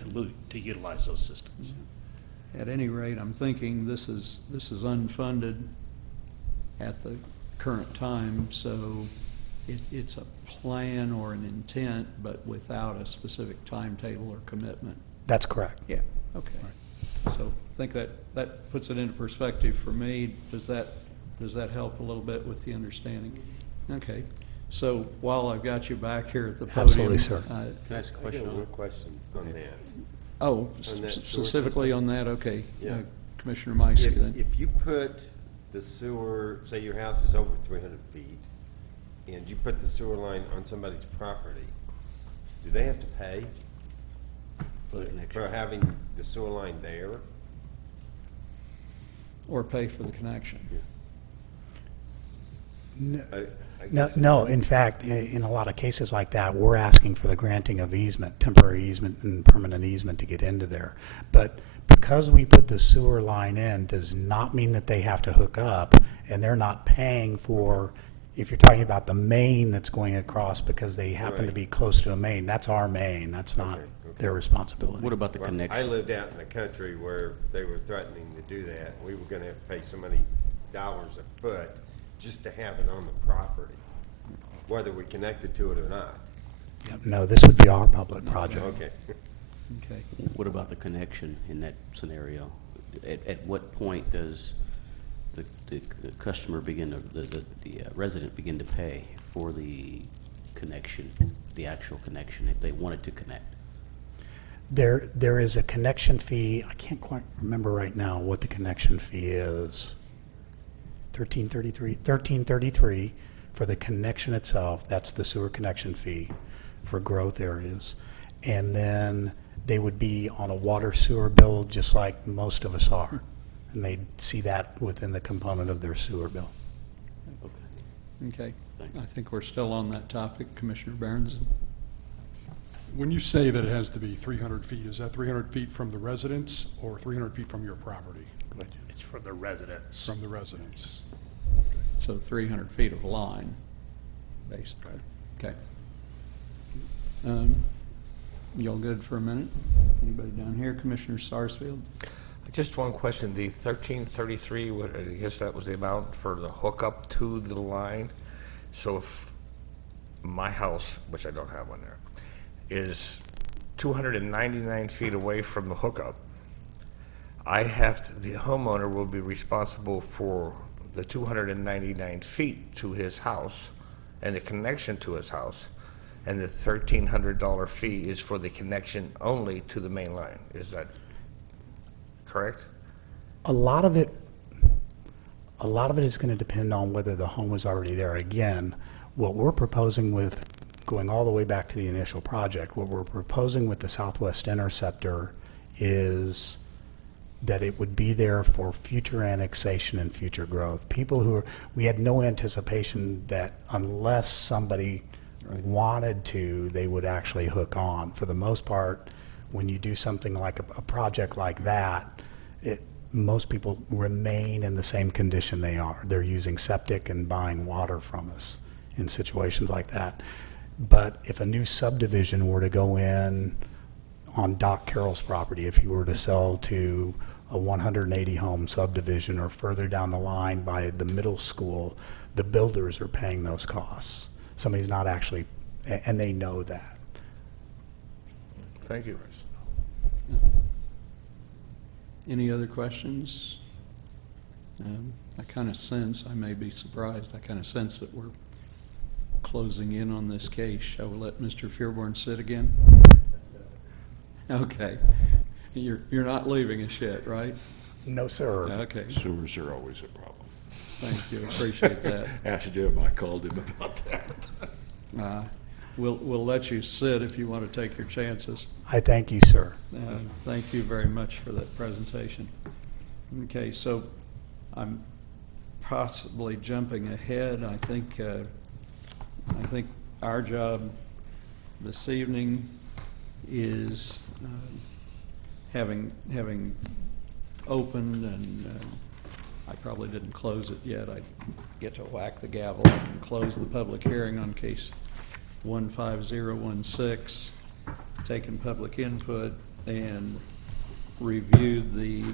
to utilize those systems. At any rate, I'm thinking this is unfunded at the current time, so it's a plan or an intent, but without a specific timetable or commitment. That's correct. Yeah, okay. So I think that puts it into perspective for me. Does that help a little bit with the understanding? Okay. So while I've got you back here at the podium. Absolutely, sir. Can I ask a I question got on one that? question on that. Oh, On that sewer specifically system? on that, okay. Yeah. Commissioner Meissy then. If you put the sewer, say your house is over 300 feet, and you put the sewer line on somebody's property, do they have to pay For the connection. for having the sewer line there? Or pay for the connection. I No, guess- no, in fact, in a lot of cases like that, we're asking for the granting of easement, temporary easement and permanent easement to get into there. But because we put the sewer line in does not mean that they have to hook up, and they're not paying for, if you're talking about the main that's going across because they happen to Right. be close to a main, that's our main, that's not Okay, okay. their responsibility. What about the Well, I connection? lived out in the country where they were threatening to do that. We were gonna have to pay so many dollars a foot just to have it on the property, whether we connected to it or not. Yep, no, this would be our public project. Okay. Okay. What about the connection in that scenario? At what point does the customer begin to, the resident begin to pay for the connection, the actual connection, if they wanted to connect? There is a connection fee, I can't quite remember right now what the connection fee is. $13.33 for the connection itself, that's the sewer connection fee. for growth areas. And then they would be on a water sewer bill just like most of us are. And they'd see that within the component of their sewer bill. Okay. I think we're still on that topic. Commissioner Berenson? When you say that it has to be 300 feet, is that 300 feet from the residence or 300 feet from your property? It's for the residents. From the residence. So 300 feet of line, basically. Okay. Y'all good for a minute? Anybody down here? Commissioner Sarsfield? Just one question, the 1333, what, I guess that was the amount for the hookup to the line. So if my house, which I don't have one there, is 299 feet away from the hookup, the homeowner will be responsible for the 299 feet to his house and the connection to his house, and the $1,300 fee is for the connection only to the main line. Is that correct? A lot of it is going to depend on whether the home is already there. Again, what we're proposing with going all the way back to the initial project, what we're proposing with the Southwest Interceptor is that it would be there for future annexation and future growth. We had no anticipation that unless somebody wanted to, they would actually hook on. For the most part, when you do something like a project like that, most people remain in the same condition they are. They're using septic and buying water from us in situations like that. But if a new subdivision were to go in on Doc Carroll's property, if you were to sell to a 180 home subdivision or further down the line by the middle school, the builders are paying those costs. Somebody's not actually, and they know that. Thank you. Any other questions? I kind of sense, I may be surprised, I kind of sense that we're closing in on this case. Shall we let Mr. Fearborn sit again? Okay. You're not leaving us yet, right? No, sir. Okay. Sewers are always a problem. Thank you. Appreciate that. Asked him, I called him about that. We'll let you sit if you want to take your chances. I thank you, sir. Thank you very much for that presentation. Okay, so I'm possibly jumping ahead. I think our job this evening is having opened, and I probably didn't close it yet. I get to whack the gavel. I can close the public hearing on case 15016, taken public input, and reviewed the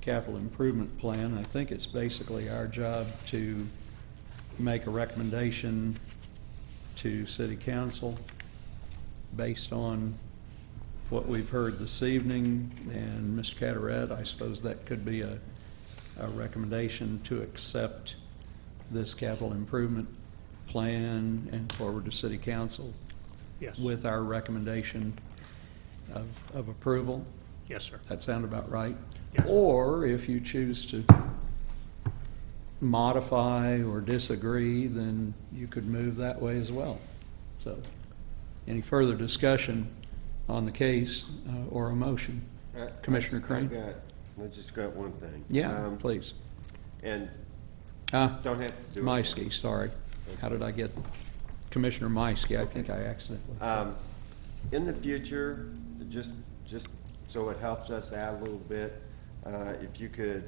capital improvement plan. I think it's basically our job to make a recommendation to City Council based on what we've heard this evening. And Mr. Carteret, I suppose that could be a recommendation to accept this capital improvement plan and forward to City Council. Yes. With our recommendation of approval. Yes, sir. That sound about right? Yes. Or if you choose to modify or disagree, then you could move that way as well. So, any further discussion on the case or a motion? Commissioner Crane? I just got one thing. Yeah, please. And don't have to do it. Meiske, sorry. How did I get Commissioner Meiske? I think I accidentally. In the future, just so it helps us out a little bit, if you could,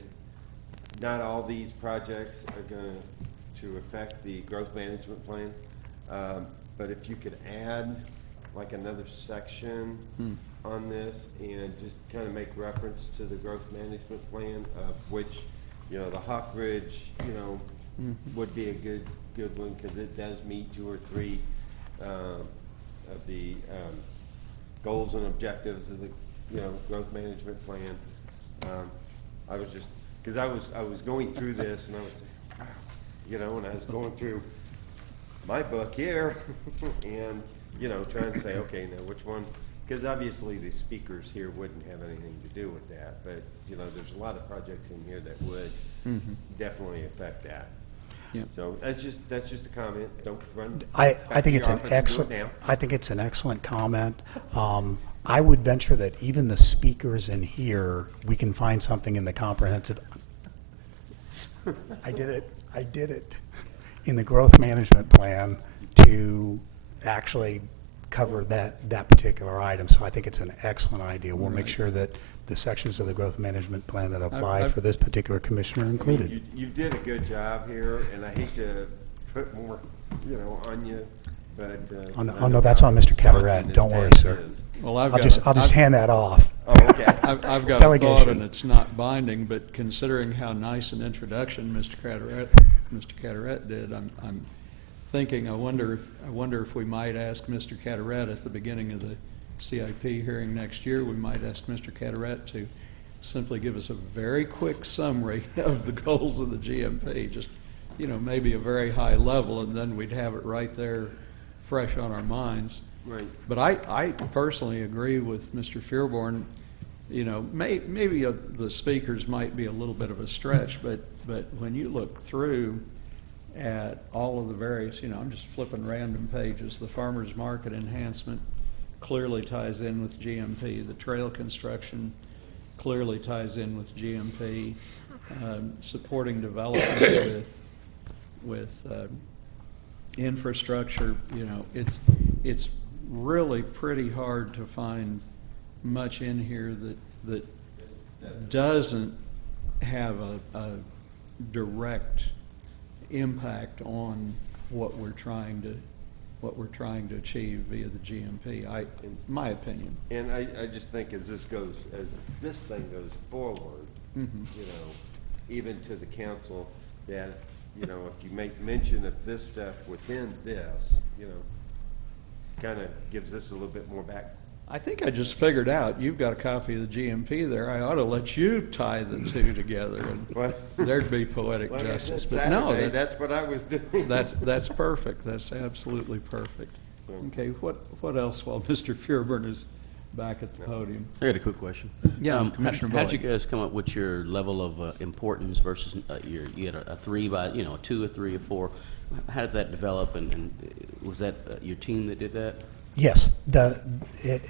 not all these projects are going to affect the growth management plan, but if you could add like another section on this and just kind of make reference to the growth management plan, of which, you know, the Hawk Ridge, you know, would be a good one, because it does meet 2 or 3 of the goals and objectives of the, you know, growth management plan. I was just, because I was going through this, and I was, wow, you know, and I was going through my book here, and, you know, trying to say, okay, now which one, because obviously the speakers here wouldn't have anything to do with that, but, you know, there's a lot of projects in here that would definitely affect that. Yeah. So that's just a comment. Don't run. I back think to it's your an office and do it excellent, now. I think it's an excellent comment. I would venture that even the speakers in here, we can find something in the comprehensive. I did it, in the growth management plan to actually cover that particular item. So I think it's an excellent idea. We'll make Right. sure that the sections of the growth management plan that apply I've- for this particular commissioner are included. You did a good job here, and I hate to put more, on you, but. Oh, no, that's on Mr. Carteret. Don't worry, sir. Well, I've I'll got just I've- hand that off. Oh, okay. I've got a thought, Delegation. and it's not binding, but considering how nice an introduction Mr. Carteret did, I'm thinking, I wonder if we might ask Mr. Carteret at the beginning of the CIP hearing next year, we might ask Mr. Carteret to simply give us a very quick summary of the goals of the GMP, just, maybe a very high level, and then we'd have it right there fresh on our minds. Right. But I personally agree with Mr. Fearborn. Maybe the speakers might be a little bit of a stretch, but when you look through at all of the various, I'm just flipping random pages. The farmers market enhancement clearly ties in with GMP. The trail construction clearly ties in with GMP. Supporting development with infrastructure, it's really pretty hard to find much in here that doesn't have a direct impact on what we're trying to achieve via the GMP. In my opinion. And I just think as this thing goes forward, even to the council, that, if you make mention of this stuff within this, kind of gives us a little bit more back. I think I just figured out, you've got a copy of the GMP there. I ought to let you tie the two together, and What? there's be poetic Like I justice. said But no, Saturday, that's what I was doing. that's perfect. That's absolutely perfect. So- Okay, what else while Mr. Fearburn is back at the podium? I got a quick question. Yeah, Commissioner How'd you Boyd. guys come up with your level of importance versus you had a 3 by, a 2, a 3, a 4? How did that develop, and was that your team that did that? Yes,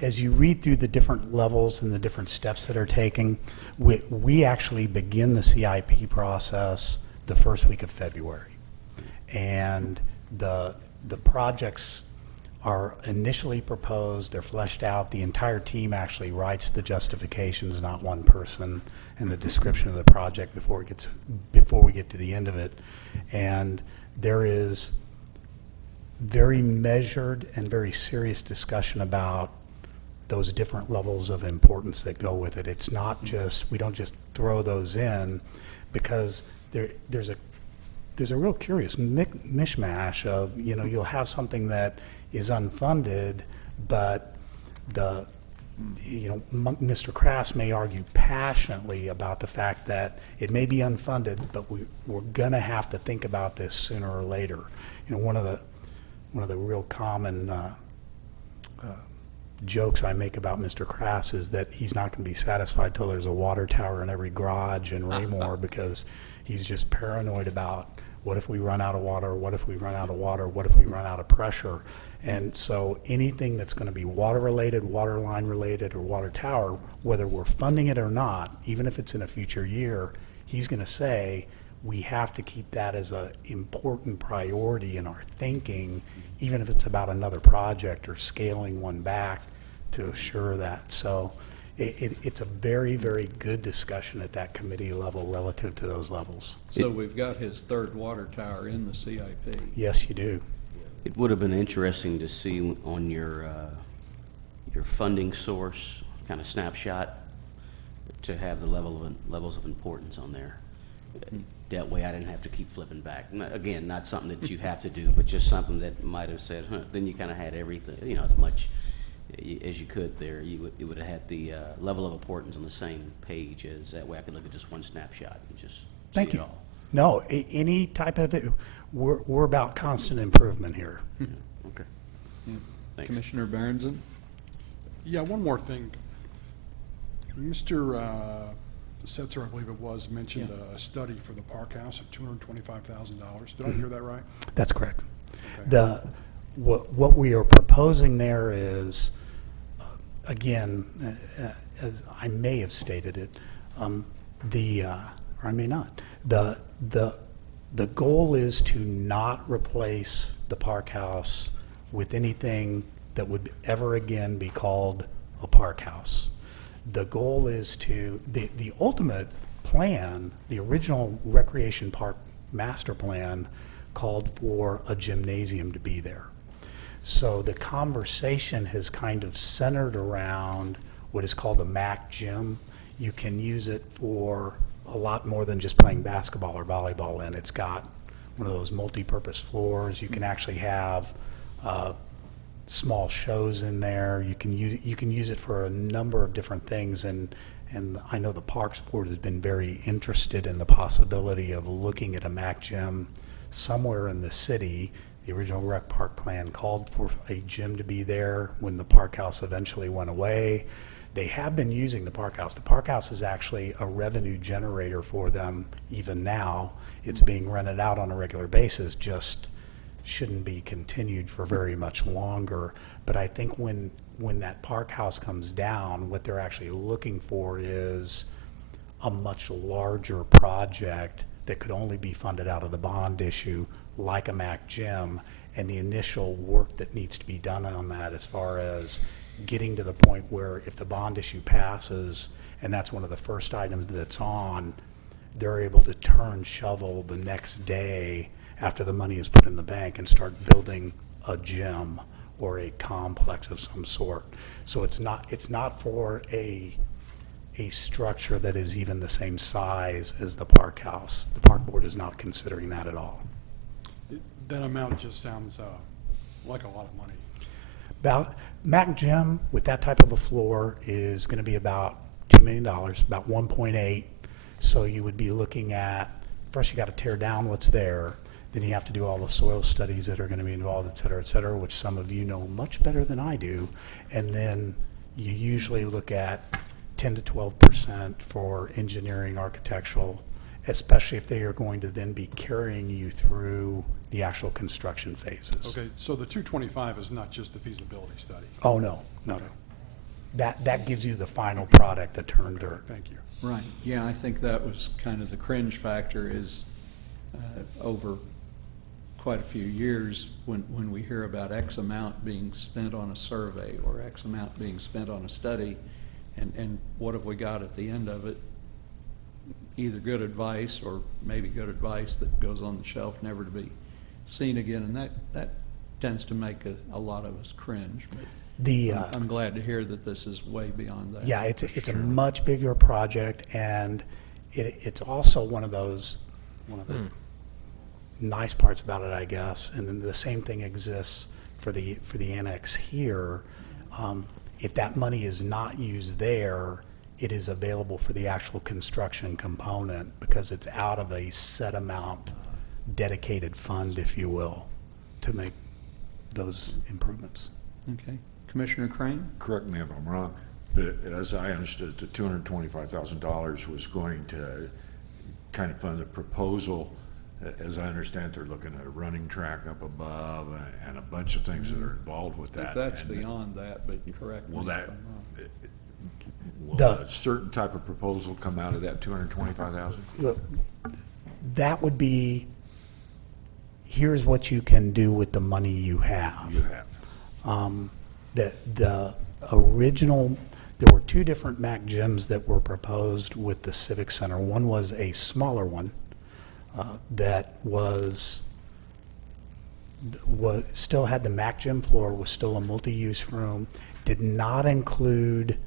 as you read through the different levels and the different steps that are taken, we actually begin the CIP process the first week of February. And the projects are initially proposed, they're fleshed out, the entire team actually writes the justifications, not one person, and the description of the project before we get to the end of it. And there is very measured and very serious discussion about those different levels of importance that go with it. It's not just, we don't just throw those in, because there's a real curious mishmash of, you'll have something that is unfunded, but Mr. Crass may argue passionately about the fact that it may be unfunded, but we're gonna have to think about this sooner or later. One of the real common jokes I make about Mr. Crass is that he's not going to be satisfied till there's a water tower in every garage in Raymore, because he's just paranoid about what if we run out of water, what if we run out of water, what if we run out of pressure. And so anything that's going to be water related, water line related, or water tower, whether we're funding it or not, even if it's in a future year, he's going to say, we have to keep that as an important priority in our thinking, even if it's about another project or scaling one back to assure that. So it's a very, very good discussion at that committee level relative to those levels. So we've got his third water tower in the CIP. Yes, you do. It would have been interesting to see on your funding source kind of snapshot to have the levels of importance on there. That way I didn't have to keep flipping back. Again, not something that you have to do, but just something that might have said, then you kind of had everything, as much as you could there. You would have had the level of importance on the same page, as that way I could look at just one snapshot and just Thank see you. it all. No, any type of it, we're about constant improvement here. Okay. Yeah. Thanks. Commissioner Berenson? Yeah, one more thing. Mr. Setzer, I believe it was, mentioned Yeah. a study for the Park House of $225,000. Did I hear that right? That's correct. Okay. What we are proposing there is, again, as I may have stated it, or I may not. The goal is to not replace the Park House with anything that would ever again be called a Park House. The goal is the ultimate plan, the original Recreation Park Master Plan called for a gymnasium to be there. So the conversation has kind of centered around what is called a MAC gym. You can use it for a lot more than just playing basketball or volleyball in. It's got one of those multi-purpose floors. You can actually have small shows in there. You can use it for a number of different things, and I know the Parks Board has been very interested in the possibility of looking at a MAC gym somewhere in the city. The original rec park plan called for a gym to be there when the Park House eventually went away. They have been using the Park House. The Park House is actually a revenue generator for them even now. It's being rented out on a regular basis, just shouldn't be continued for very much longer. But I think when that Park House comes down, what they're actually looking for is a much larger project that could only be funded out of the bond issue, like a MAC gym, and the initial work that needs to be done on that as far as getting to the point where if the bond issue passes, and that's one of the first items that's on, they're able to turn shovel the next day after the money is put in the bank and start building a gym or a complex of some sort. So it's not for a structure that is even the same size as the Park House. The Park Board is not considering that at all. That amount just sounds like a lot of money. About MAC Gym with that type of a floor is going to be about $2 million, about 1.8. So you would be looking at, first you got to tear down what's there, then you have to do all the soil studies that are going to be involved, et cetera, which some of you know much better than I do. And then you usually look at 10 to 12% for engineering, architectural, especially if they are going to then be carrying you through the actual construction phases. Okay, so the 225 is not just the feasibility study. Oh, no. That gives you the final product, the turn dirt. Thank you. Right, yeah, I think that was kind of the cringe factor is over quite a few years when we hear about X amount being spent on a survey or X amount being spent on a study, and what have we got at the end of it? Either good advice or maybe good advice that goes on the shelf never to be seen again, and that tends to make a lot of us cringe. But I'm glad to hear that this is way beyond that. Yeah, it's a much bigger project, and it's also one of the nice parts about it, I guess. And then the same thing exists for the annex here. If that money is not used there, it is available for the actual construction component because it's out of a set amount dedicated fund, if you will, to make those improvements. Okay, Commissioner Crane? Correct me if I'm wrong, but as I understood, the $225,000 was going to kind of fund a proposal. As I understand, they're looking at a running track up above and a bunch of things that are involved with If that. that's And beyond that, but correct me Will if that, I'm wrong. will a certain type of proposal come out of that 225,000? Look, that would be, here's what you can do with the money you have. You have. The original, there were two different MAC gyms that were proposed with the Civic Center. One was a smaller one that still had the MAC gym floor, was still a multi-use room, did not included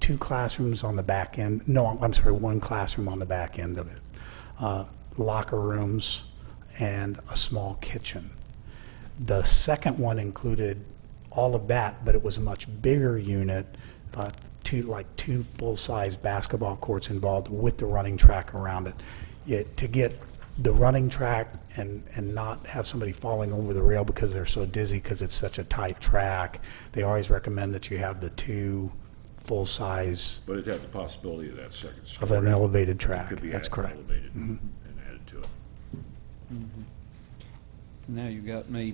two classrooms on the back end. No, I'm sorry, one classroom on the back end of it. Locker rooms and a small kitchen. The second one included all of that, but it was a much bigger unit, two full-size basketball courts involved with the running track around it. To get the running track and not have somebody falling over the rail because they're so dizzy because it's such a tight track, they always recommend that you have the two full-size But it had the possibility of that second story. of an elevated It track. could be That's correct. elevated and added to it. Now you got me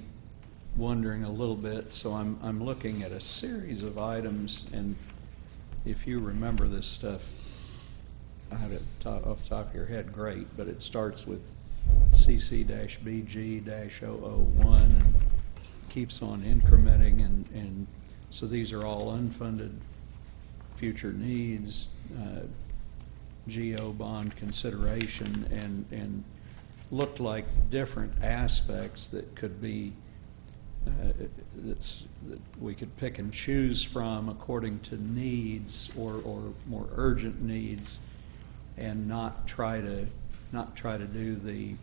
wondering a little bit, so I'm looking at a series of items, and if you remember this stuff off the top of your head, great, but it starts with CC-BG-001 and keeps on incrementing, and so these are all unfunded future needs, GO bond consideration, and looked like different aspects that could be, that we could pick and choose from according to needs or more urgent needs, and not try to do the,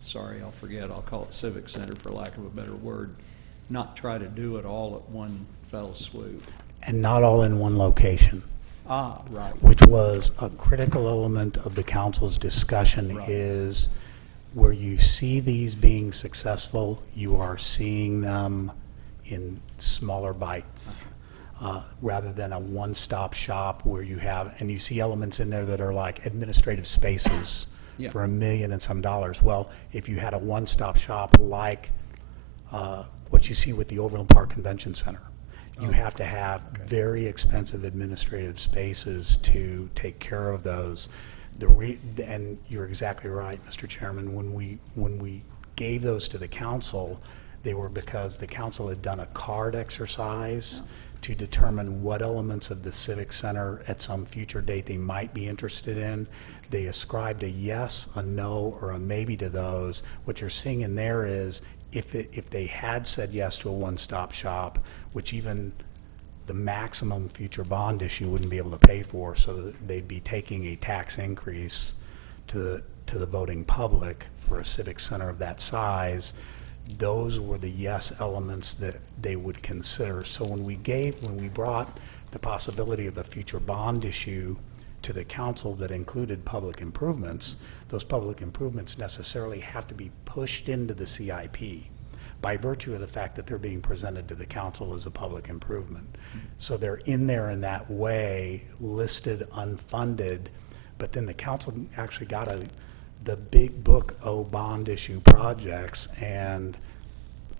sorry, I'll call it Civic Center for lack of a better word, not try to do it all at one fell swoop. And not all in one location, Right. which was a critical element of the council's discussion, Right. is where you see these being successful, you are seeing them in smaller bites, rather than a one-stop shop where you have, and you see elements in there that are like administrative spaces Yeah. for $1 million and some dollars. Well, if you had a one-stop shop like what you see with the Overland Park Convention Center, you have to have very expensive administrative spaces to take care of those. And you're exactly right, Mr. Chairman, when we gave those to the council, they were because the council had done a card exercise to determine what elements of the Civic Center at some future date they might be interested in. They ascribed a yes, a no, or a maybe to those. What you're seeing in there is if they had said yes to a one-stop shop, which even the maximum future bond issue wouldn't be able to pay for, so that they'd be taking a tax increase to the voting public for a civic center of that size. Those were the yes elements that they would consider. So when we brought the possibility of a future bond issue to the council that included public improvements, those public improvements necessarily have to be pushed into the CIP by virtue of the fact that they're being presented to the council as a public improvement. So they're in there in that way, listed unfunded, but then the council actually got the big book of bond issue projects, and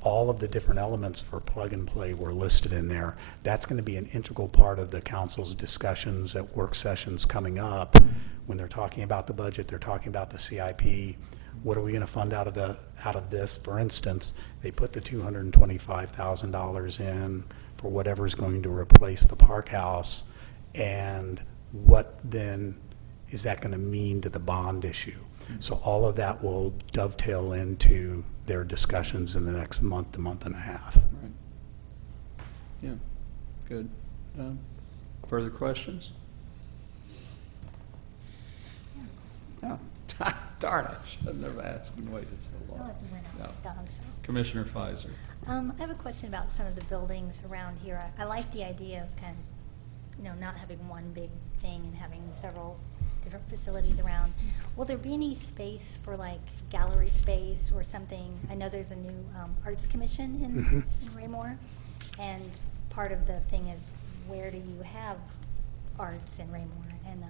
all of the different elements for plug and play were listed in there. That's going to be an integral part of the council's discussions at work sessions coming up. When they're talking about the budget, they're talking about the CIP. What are we going to fund out of this? For instance, they put the $225,000 in for whatever's going to replace the park house, and what then is that going to mean to the bond issue? So all of that will dovetail into their discussions in the next month to month and a half. Right. Yeah, good. Further questions? No. Darn it, shouldn't have asked and waited so Oh, long. it went No. out. Done, so. Commissioner Pfizer. I have a question about some of the buildings around here. I like the idea of kind of, not having one big thing and having several different facilities around. Will there be any space for like gallery space or something? I know there's a new arts commission in Raymore, and part of the thing is, where do you have arts in Raymore? And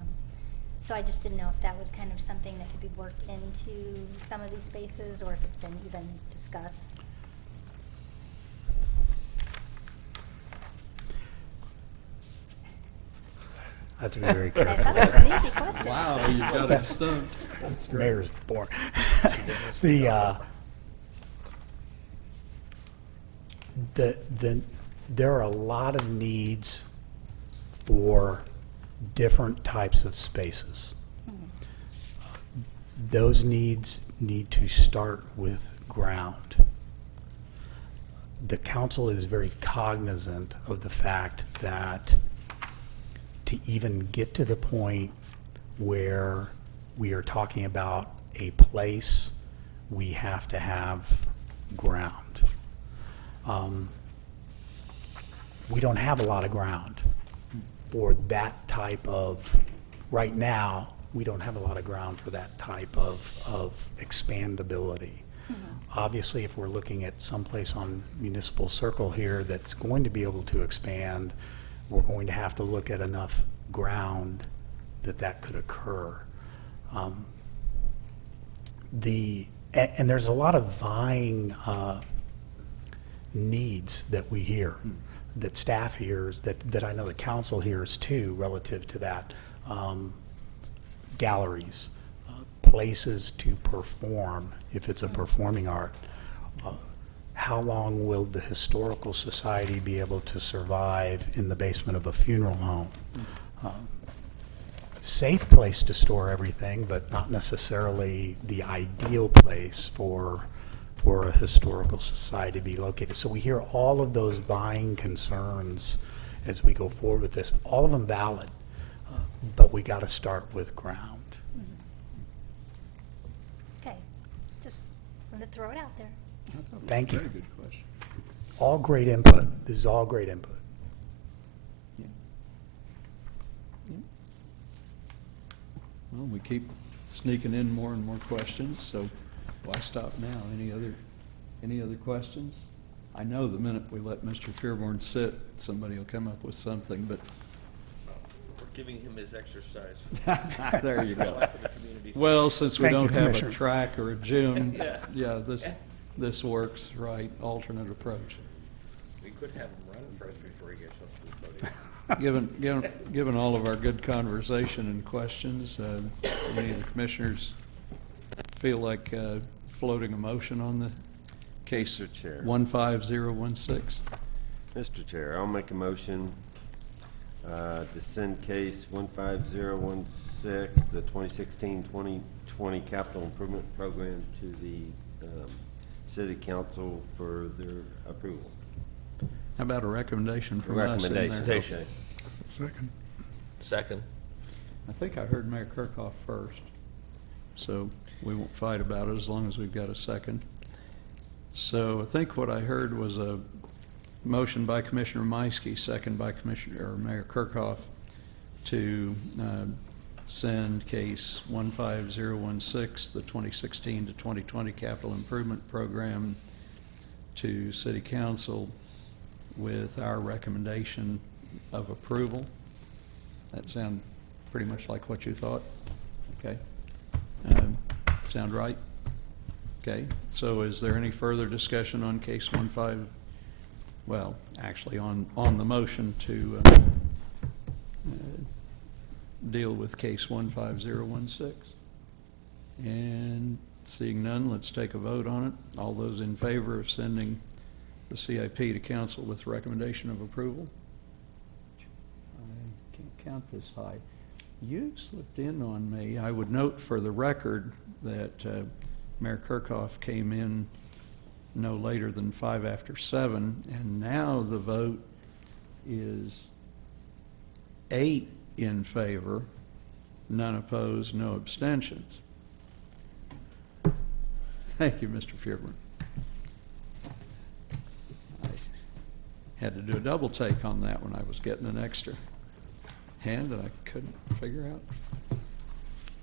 so I just didn't know if that was kind of something that could be worked into some of these spaces, or if it's been even discussed. I have to be very I careful. thought it was an easy question. Wow, you got it stumped. Mayor's born. There are a lot of needs for different types of spaces. Those needs need to start with ground. The council is very cognizant of the fact that to even get to the point where we are talking about a place, we have to have ground. We don't have a lot of ground for that type of, right now, we don't have a lot of ground for that type of expandability. Obviously, if we're looking at someplace on Municipal Circle here that's going to be able to expand, we're going to have to look at enough ground that could occur. And there's a lot of vying needs that we hear, that staff hears, that I know the council hears too, relative to that. Galleries, places to perform, if it's a performing art. How long will the Historical Society be able to survive in the basement of a funeral home? Safe place to store everything, but not necessarily the ideal place for a historical society to be located. So we hear all of those vying concerns as we go forward with this, all of them valid, but we got to start with ground. Okay, just wanted to throw it out there. I thought it was a Thank you. Very good question. All great input. This is all great input. Yeah. Yeah. Well, we keep sneaking in more and more questions, so why stop now? Any other questions? I know the minute we let Mr. Fearborn sit, somebody will come up with something, but We're giving him his exercise. there you go. Life of the community. Well, since we Thank you, don't have a Commissioner. track or a gym, Yeah. yeah, this works, right, alternate approach. We could have him run first before he gets up to the podium. Given all of our good conversation and questions, any of the commissioners feel like floating a motion on the case Mr. Chair. 15016? Mr. Chair, I'll make a motion to send case 15016, the 2016-2020 capital improvement program to the city council for their approval. How about a recommendation from us in there? Recommendation, okay. Second. Second. I think I heard Mayor Kirkhoff first, so we won't fight about it as long as we've got a second. So I think what I heard was a motion by Commissioner Meiske, second by Mayor Kirkhoff, to send case 15016, the 2016 to 2020 capital improvement program, to City Council with our recommendation of approval. That sound pretty much like what you thought? Okay. Sound right? Okay, so is there any further discussion on case actually on the motion to deal with case 15016? And seeing none, let's take a vote on it. All those in favor of sending the CIP to council with recommendation of approval? I can't count this high. You slipped in on me. I would note for the record that Mayor Kirkhoff came in no later than 5 after 7, and now the vote is 8 in favor, none opposed, no abstentions. Thank you, Mr. Fearborn. I had to do a double take on that when I was getting an extra hand, and I couldn't figure out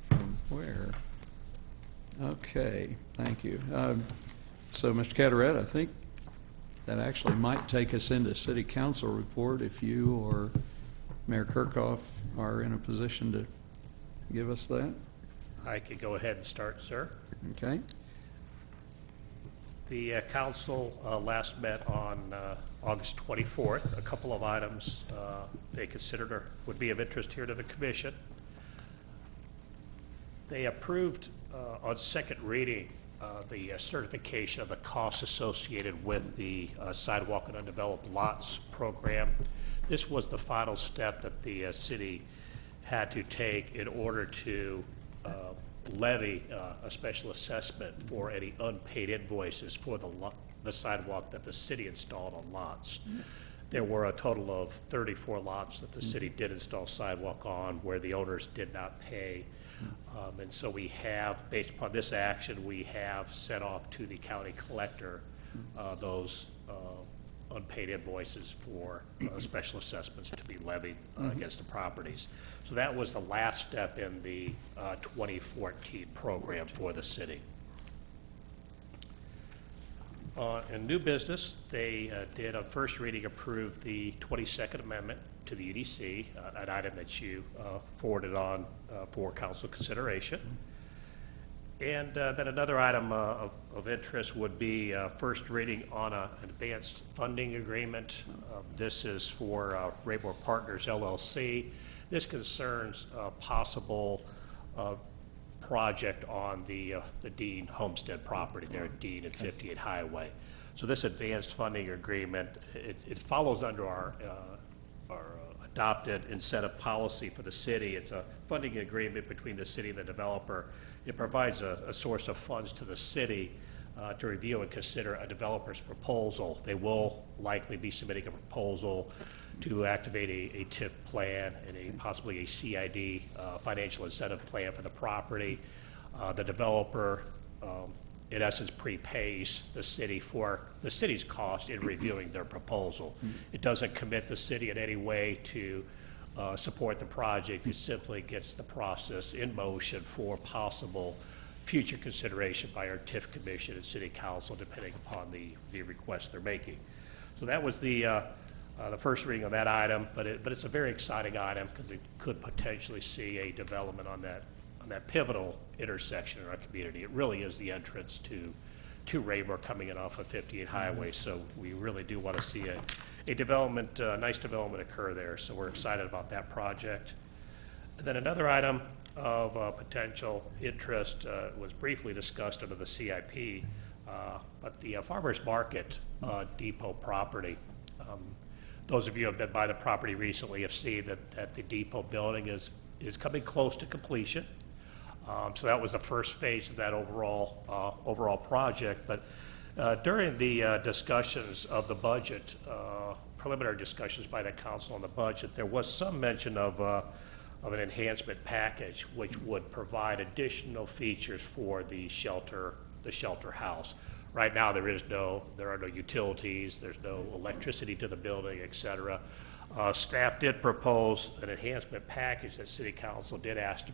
from where. Okay, thank you. So, Mr. Carteret, I think that actually might take us into city council report if you or Mayor Kirkhoff are in a position to give us that. I could go ahead and start, sir. Okay. The council last met on August 24th. A couple of items they considered would be of interest here to the commission. They approved on second reading the certification of the costs associated with the sidewalk and undeveloped lots program. This was the final step that the city had to take in order to levy a special assessment for any unpaid invoices for the sidewalk that the city installed on lots. There were a total of 34 lots that the city did install sidewalk on where the owners did not pay. And so we have, based upon this action, we have sent off to the county collector those unpaid invoices for special assessments to be levied against the properties. So that was the last step in the 2014 program for the city. In new business, they did on first reading approve the 22nd Amendment to the UDC, an item that you forwarded on for council consideration. And then another item of interest would be first reading on an advanced funding agreement. This is for Raymore Partners LLC. This concerns a possible project on the Dean Homestead property there at Dean and 58 Highway. So this advanced funding agreement, it follows under our adopted incentive policy for the city. It's a funding agreement between the city and the developer. It provides a source of funds to the city to review and consider a developer's proposal. They will likely be submitting a proposal to activate a TIF plan and possibly a CID, financial incentive plan for the property. The developer, in essence, prepays the city for the city's cost in reviewing their proposal. It doesn't commit the city in any way to support the project. It simply gets the process in motion for possible future consideration by our TIF commission and city council, depending upon the request they're making. So that was the first reading of that item, but it's a very exciting item because it could potentially see a development on that pivotal intersection in our community. It really is the entrance to Raymore coming in off of 58 Highway, so we really do want to see a development, nice development occur there, so we're excited about that project. And then another item of potential interest was briefly discussed under the CIP, but the Farmers Market Depot property. Those of you who have been by the property recently have seen that the depot building is coming close to completion. So that was the first phase of that overall project. But during the discussions of the budget, preliminary discussions by the council on the budget, there was some mention of an enhancement package which would provide additional features for the shelter house. Right now, there are no utilities, there's no electricity to the building, et cetera. Staff did propose an enhancement package that city council did ask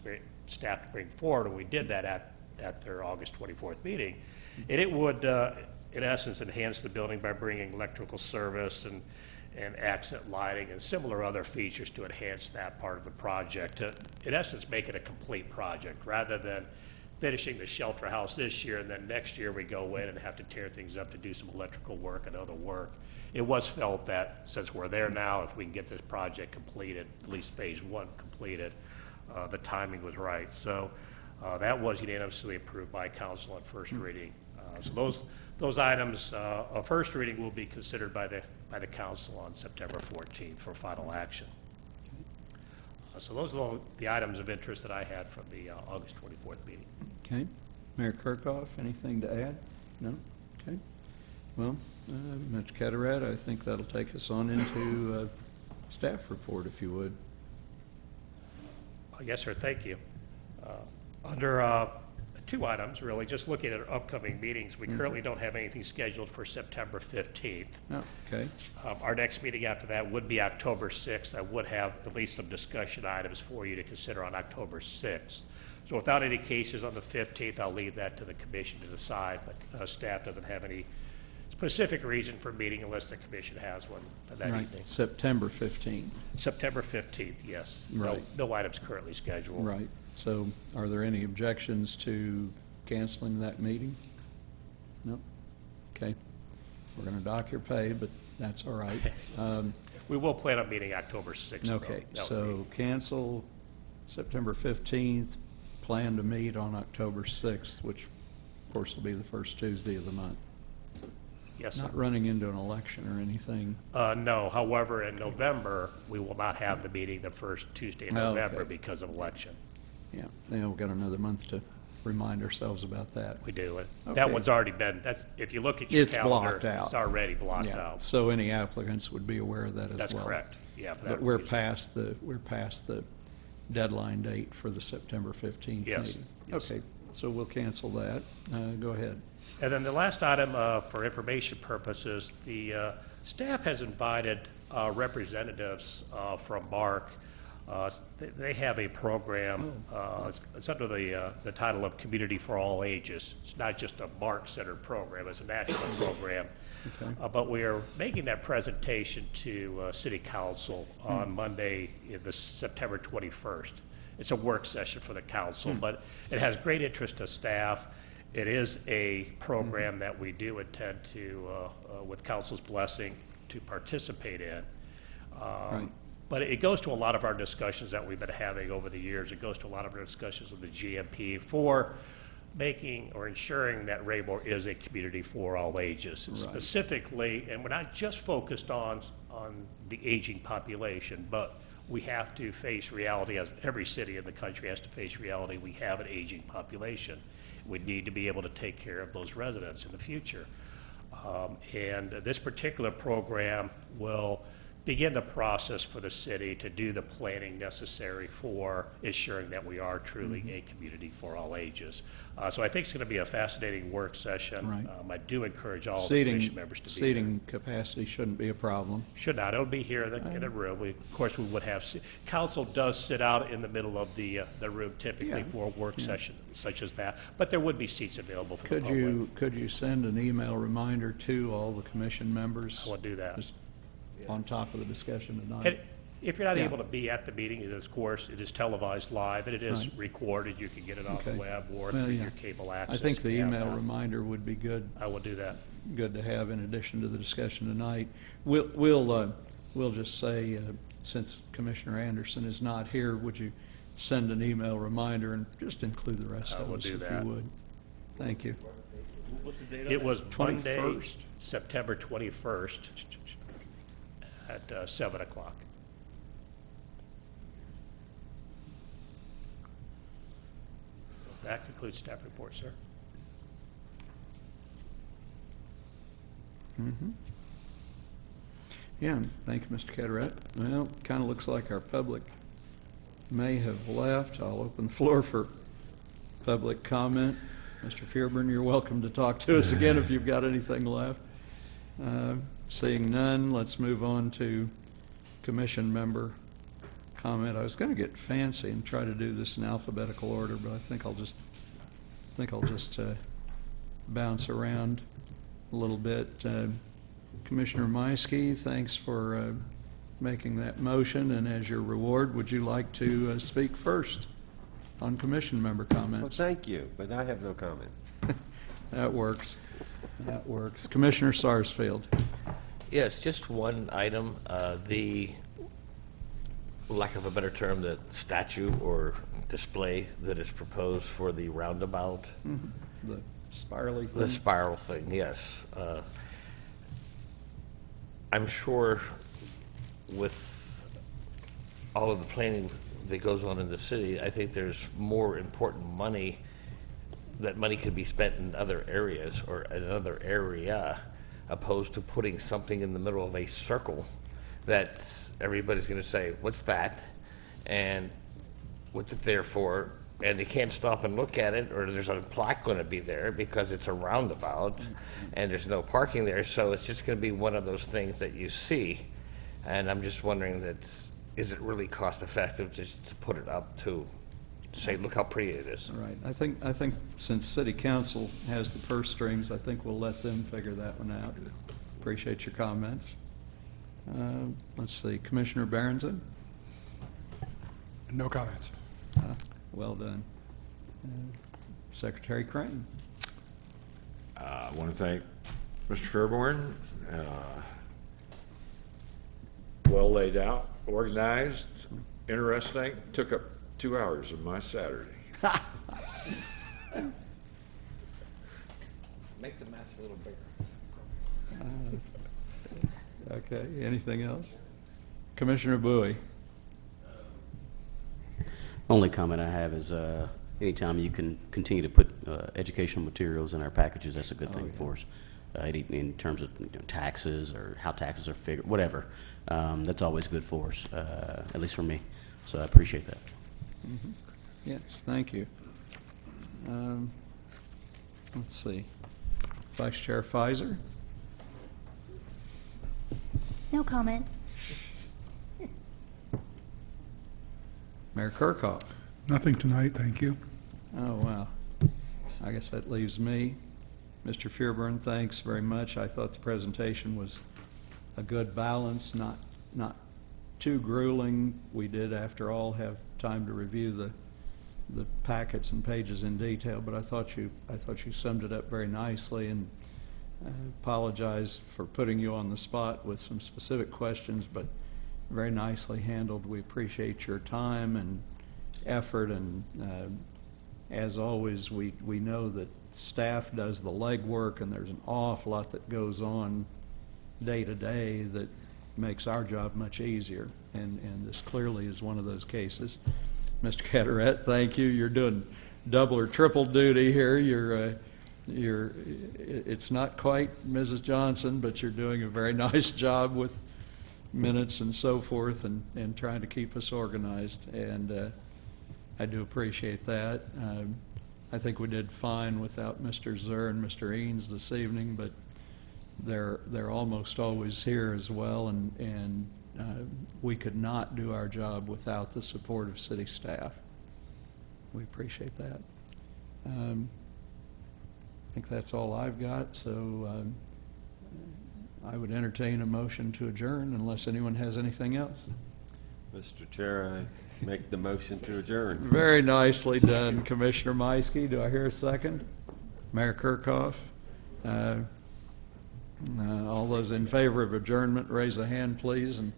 staff to bring forward, and we did that at their August 24th meeting. And it would, in essence, enhance the building by bringing electrical service and accent lighting and similar other features to enhance that part of the project. To, in essence, make it a complete project rather than finishing the shelter house this year and then next year we go in and have to tear things up to do some electrical work and other work. It was felt that since we're there now, if we can get this project completed, at least phase one completed, the timing was right. So that was unanimously approved by council on first reading. So those items of first reading will be considered by the council on September 14th for final action. So those are the items of interest that I had from the August 24th meeting. Okay. Mayor Kirkhoff, anything to add? No? Okay. Well, Mr. Cataract, I think that'll take us on into staff report, if you would. Yes, sir. Thank you. Under two items, really, just looking at our upcoming meetings, we currently don't have anything scheduled for September 15th. Oh, okay. Our next meeting after that would be October 6th. I would have at least some discussion items for you to consider on October 6th. So without any cases on the 15th, I'll leave that to the commission to decide, but staff doesn't have any specific reason for meeting unless the commission has one that Right. evening. September 15th. September 15th, yes. Right. No items currently scheduled. Right. So are there any objections to canceling that meeting? No? Okay. We're going to dock your pay, but that's all right. We will plan on meeting October 6th. though. Okay, That would so cancel September 15th, plan to meet on October 6th, which of course will be the first Tuesday of the month. be- Yes, sir. Not running into an election or anything. No, however, in November, we will not have the meeting the first Tuesday in Oh, November okay. because of election. Yeah, we've got another month to remind ourselves about that. We do. Okay. That one's already been, if you look at your It's calendar, blocked out. it's already blocked Yeah, out. so any applicants would be aware of that as well. That's correct, yeah, for that But we're reason. past the deadline date for the September 15th Yes, meeting. yes. Okay, so we'll cancel that. Go ahead. And then the last item for information purposes, the staff has invited representatives from Mark They have a program, it's under the title of Community for All Ages. It's not just a Mark-centered program, it's a national program. But we are making that presentation to City Council on Monday, the September 21st. It's a work session for the council, but it has great interest to staff. It is a program that we do intend to, with council's blessing, to participate in. Right. But it goes to a lot of our discussions that we've been having over the years. It goes to a lot of our discussions with the GMP for making or ensuring that Raymore is a community for all ages. Right. Specifically, and we're not just focused on the aging population, but we have to face reality, as every city in the country has to face reality. We have an aging population. We need to be able to take care of those residents in the future. And this particular program will begin the process for the city to do the planning necessary for ensuring that we are truly a community for all ages. So I think it's going to be a fascinating work session. Right. I do encourage all the commission members to be there. Seating capacity shouldn't be a problem. Should not. It'll be here in the room. Of course, we would have, council does sit out in the middle of the room typically Yeah. for a work session such as that, but there would be seats available for the public. Could you send an email reminder to all the commission members? I will do that. Just on top of the discussion And tonight? if you're not Yeah. able to be at the meeting, it is, of course, it is televised live, and it is Right. recorded. You can get it off the Okay. web or Well, through yeah. your cable I access. think if the you have email that. reminder would be good I will do that. to have in addition to the discussion tonight. We'll just say, since Commissioner Anderson is not here, would you send an email reminder and just include the rest I of will us do if that. you would? Thank you. It was Monday, 21st. September 21st at 7 o'clock. That concludes staff report, sir. Mhm. Yeah, thank you, Mr. Carteret. Well, kind of looks like our public may have left. I'll open the floor for public comment. Mr. Fearburn, you're welcome to talk to us again if you've got anything left. Seeing none, let's move on to commission member comment. I was going to get fancy and try to do this in alphabetical order, but I think I'll just bounce around a little bit. Commissioner Meiske, thanks for making that motion, and as your reward, would you like to speak first on commission member Well, comments? thank you, but I have no comment. That works. That works. Commissioner Sarsfield. Yes, just one item, the, lack of a better term, the statue or display that is proposed for the roundabout, The spirally the thing. spiral thing, yes. I'm sure with all of the planning that goes on in the city, I think there's more important money, that money could be spent in other areas or in another area, opposed to putting something in the middle of a circle that everybody's gonna say, what's that? And what's it there for? And they can't stop and look at it, or there's a plaque gonna be there because it's a roundabout and there's no parking there, so it's just gonna be one of those things that you see. And I'm just wondering that, is it really cost effective just to put it up to say, look how pretty it is? All right. I think since city council has the purse strings, I think we'll let them figure that one out. Appreciate your comments. Let's see, Commissioner Berenson? No comments. Well done. Secretary Creighton? I want to thank Mr. Fairborn. Well laid out, organized, interesting. Took up 2 hours of my Saturday. Make the match a little bigger. Okay, anything else? Commissioner Bowie? Only comment I have is, anytime you can continue to put educational materials in our packages, that's a good thing for us. In terms of taxes or how taxes are figured, whatever. That's always good for us, at least for me. So I appreciate that. Yes, thank you. Let's see. Vice Chair Pfizer? No comment. Mayor Kirkhoff. Nothing tonight, thank you. Oh, wow. I guess that leaves me. Mr. Fearburn, thanks very much. I thought the presentation was a good balance, not too grueling. We did, after all, have time to review the packets and pages in detail, but I thought you summed it up very nicely, and I apologize for putting you on the spot with some specific questions, but very nicely handled. We appreciate your time and effort, and as always, we know that staff does the legwork, and there's an awful lot that goes on day to day that makes our job much easier, and this clearly is one of those cases. Mr. Cataret, thank you. You're doing double or triple duty here. It's not quite Mrs. Johnson, but you're doing a very nice job with minutes and so forth, and trying to keep us organized, and I do appreciate that. I think we did fine without Mr. Zur and Mr. Eanes this evening, but they're almost always here as well, and we could not do our job without the support of city staff. We appreciate that. I think that's all I've got, so I would entertain a motion to adjourn unless anyone has anything else. Mr. Chair, I make the motion to adjourn. Very nicely done, Commissioner Meiske. Do I hear a second? Mayor Kirkhoff? All those in favor of adjournment, raise a hand, please, and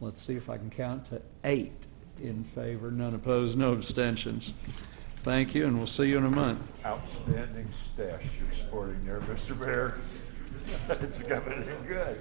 let's see if I can count to 8 in favor, none opposed, no abstentions. Thank you, and we'll see you in a month. Outstanding stash you're sporting there, Mr. Mayor. It's coming in good.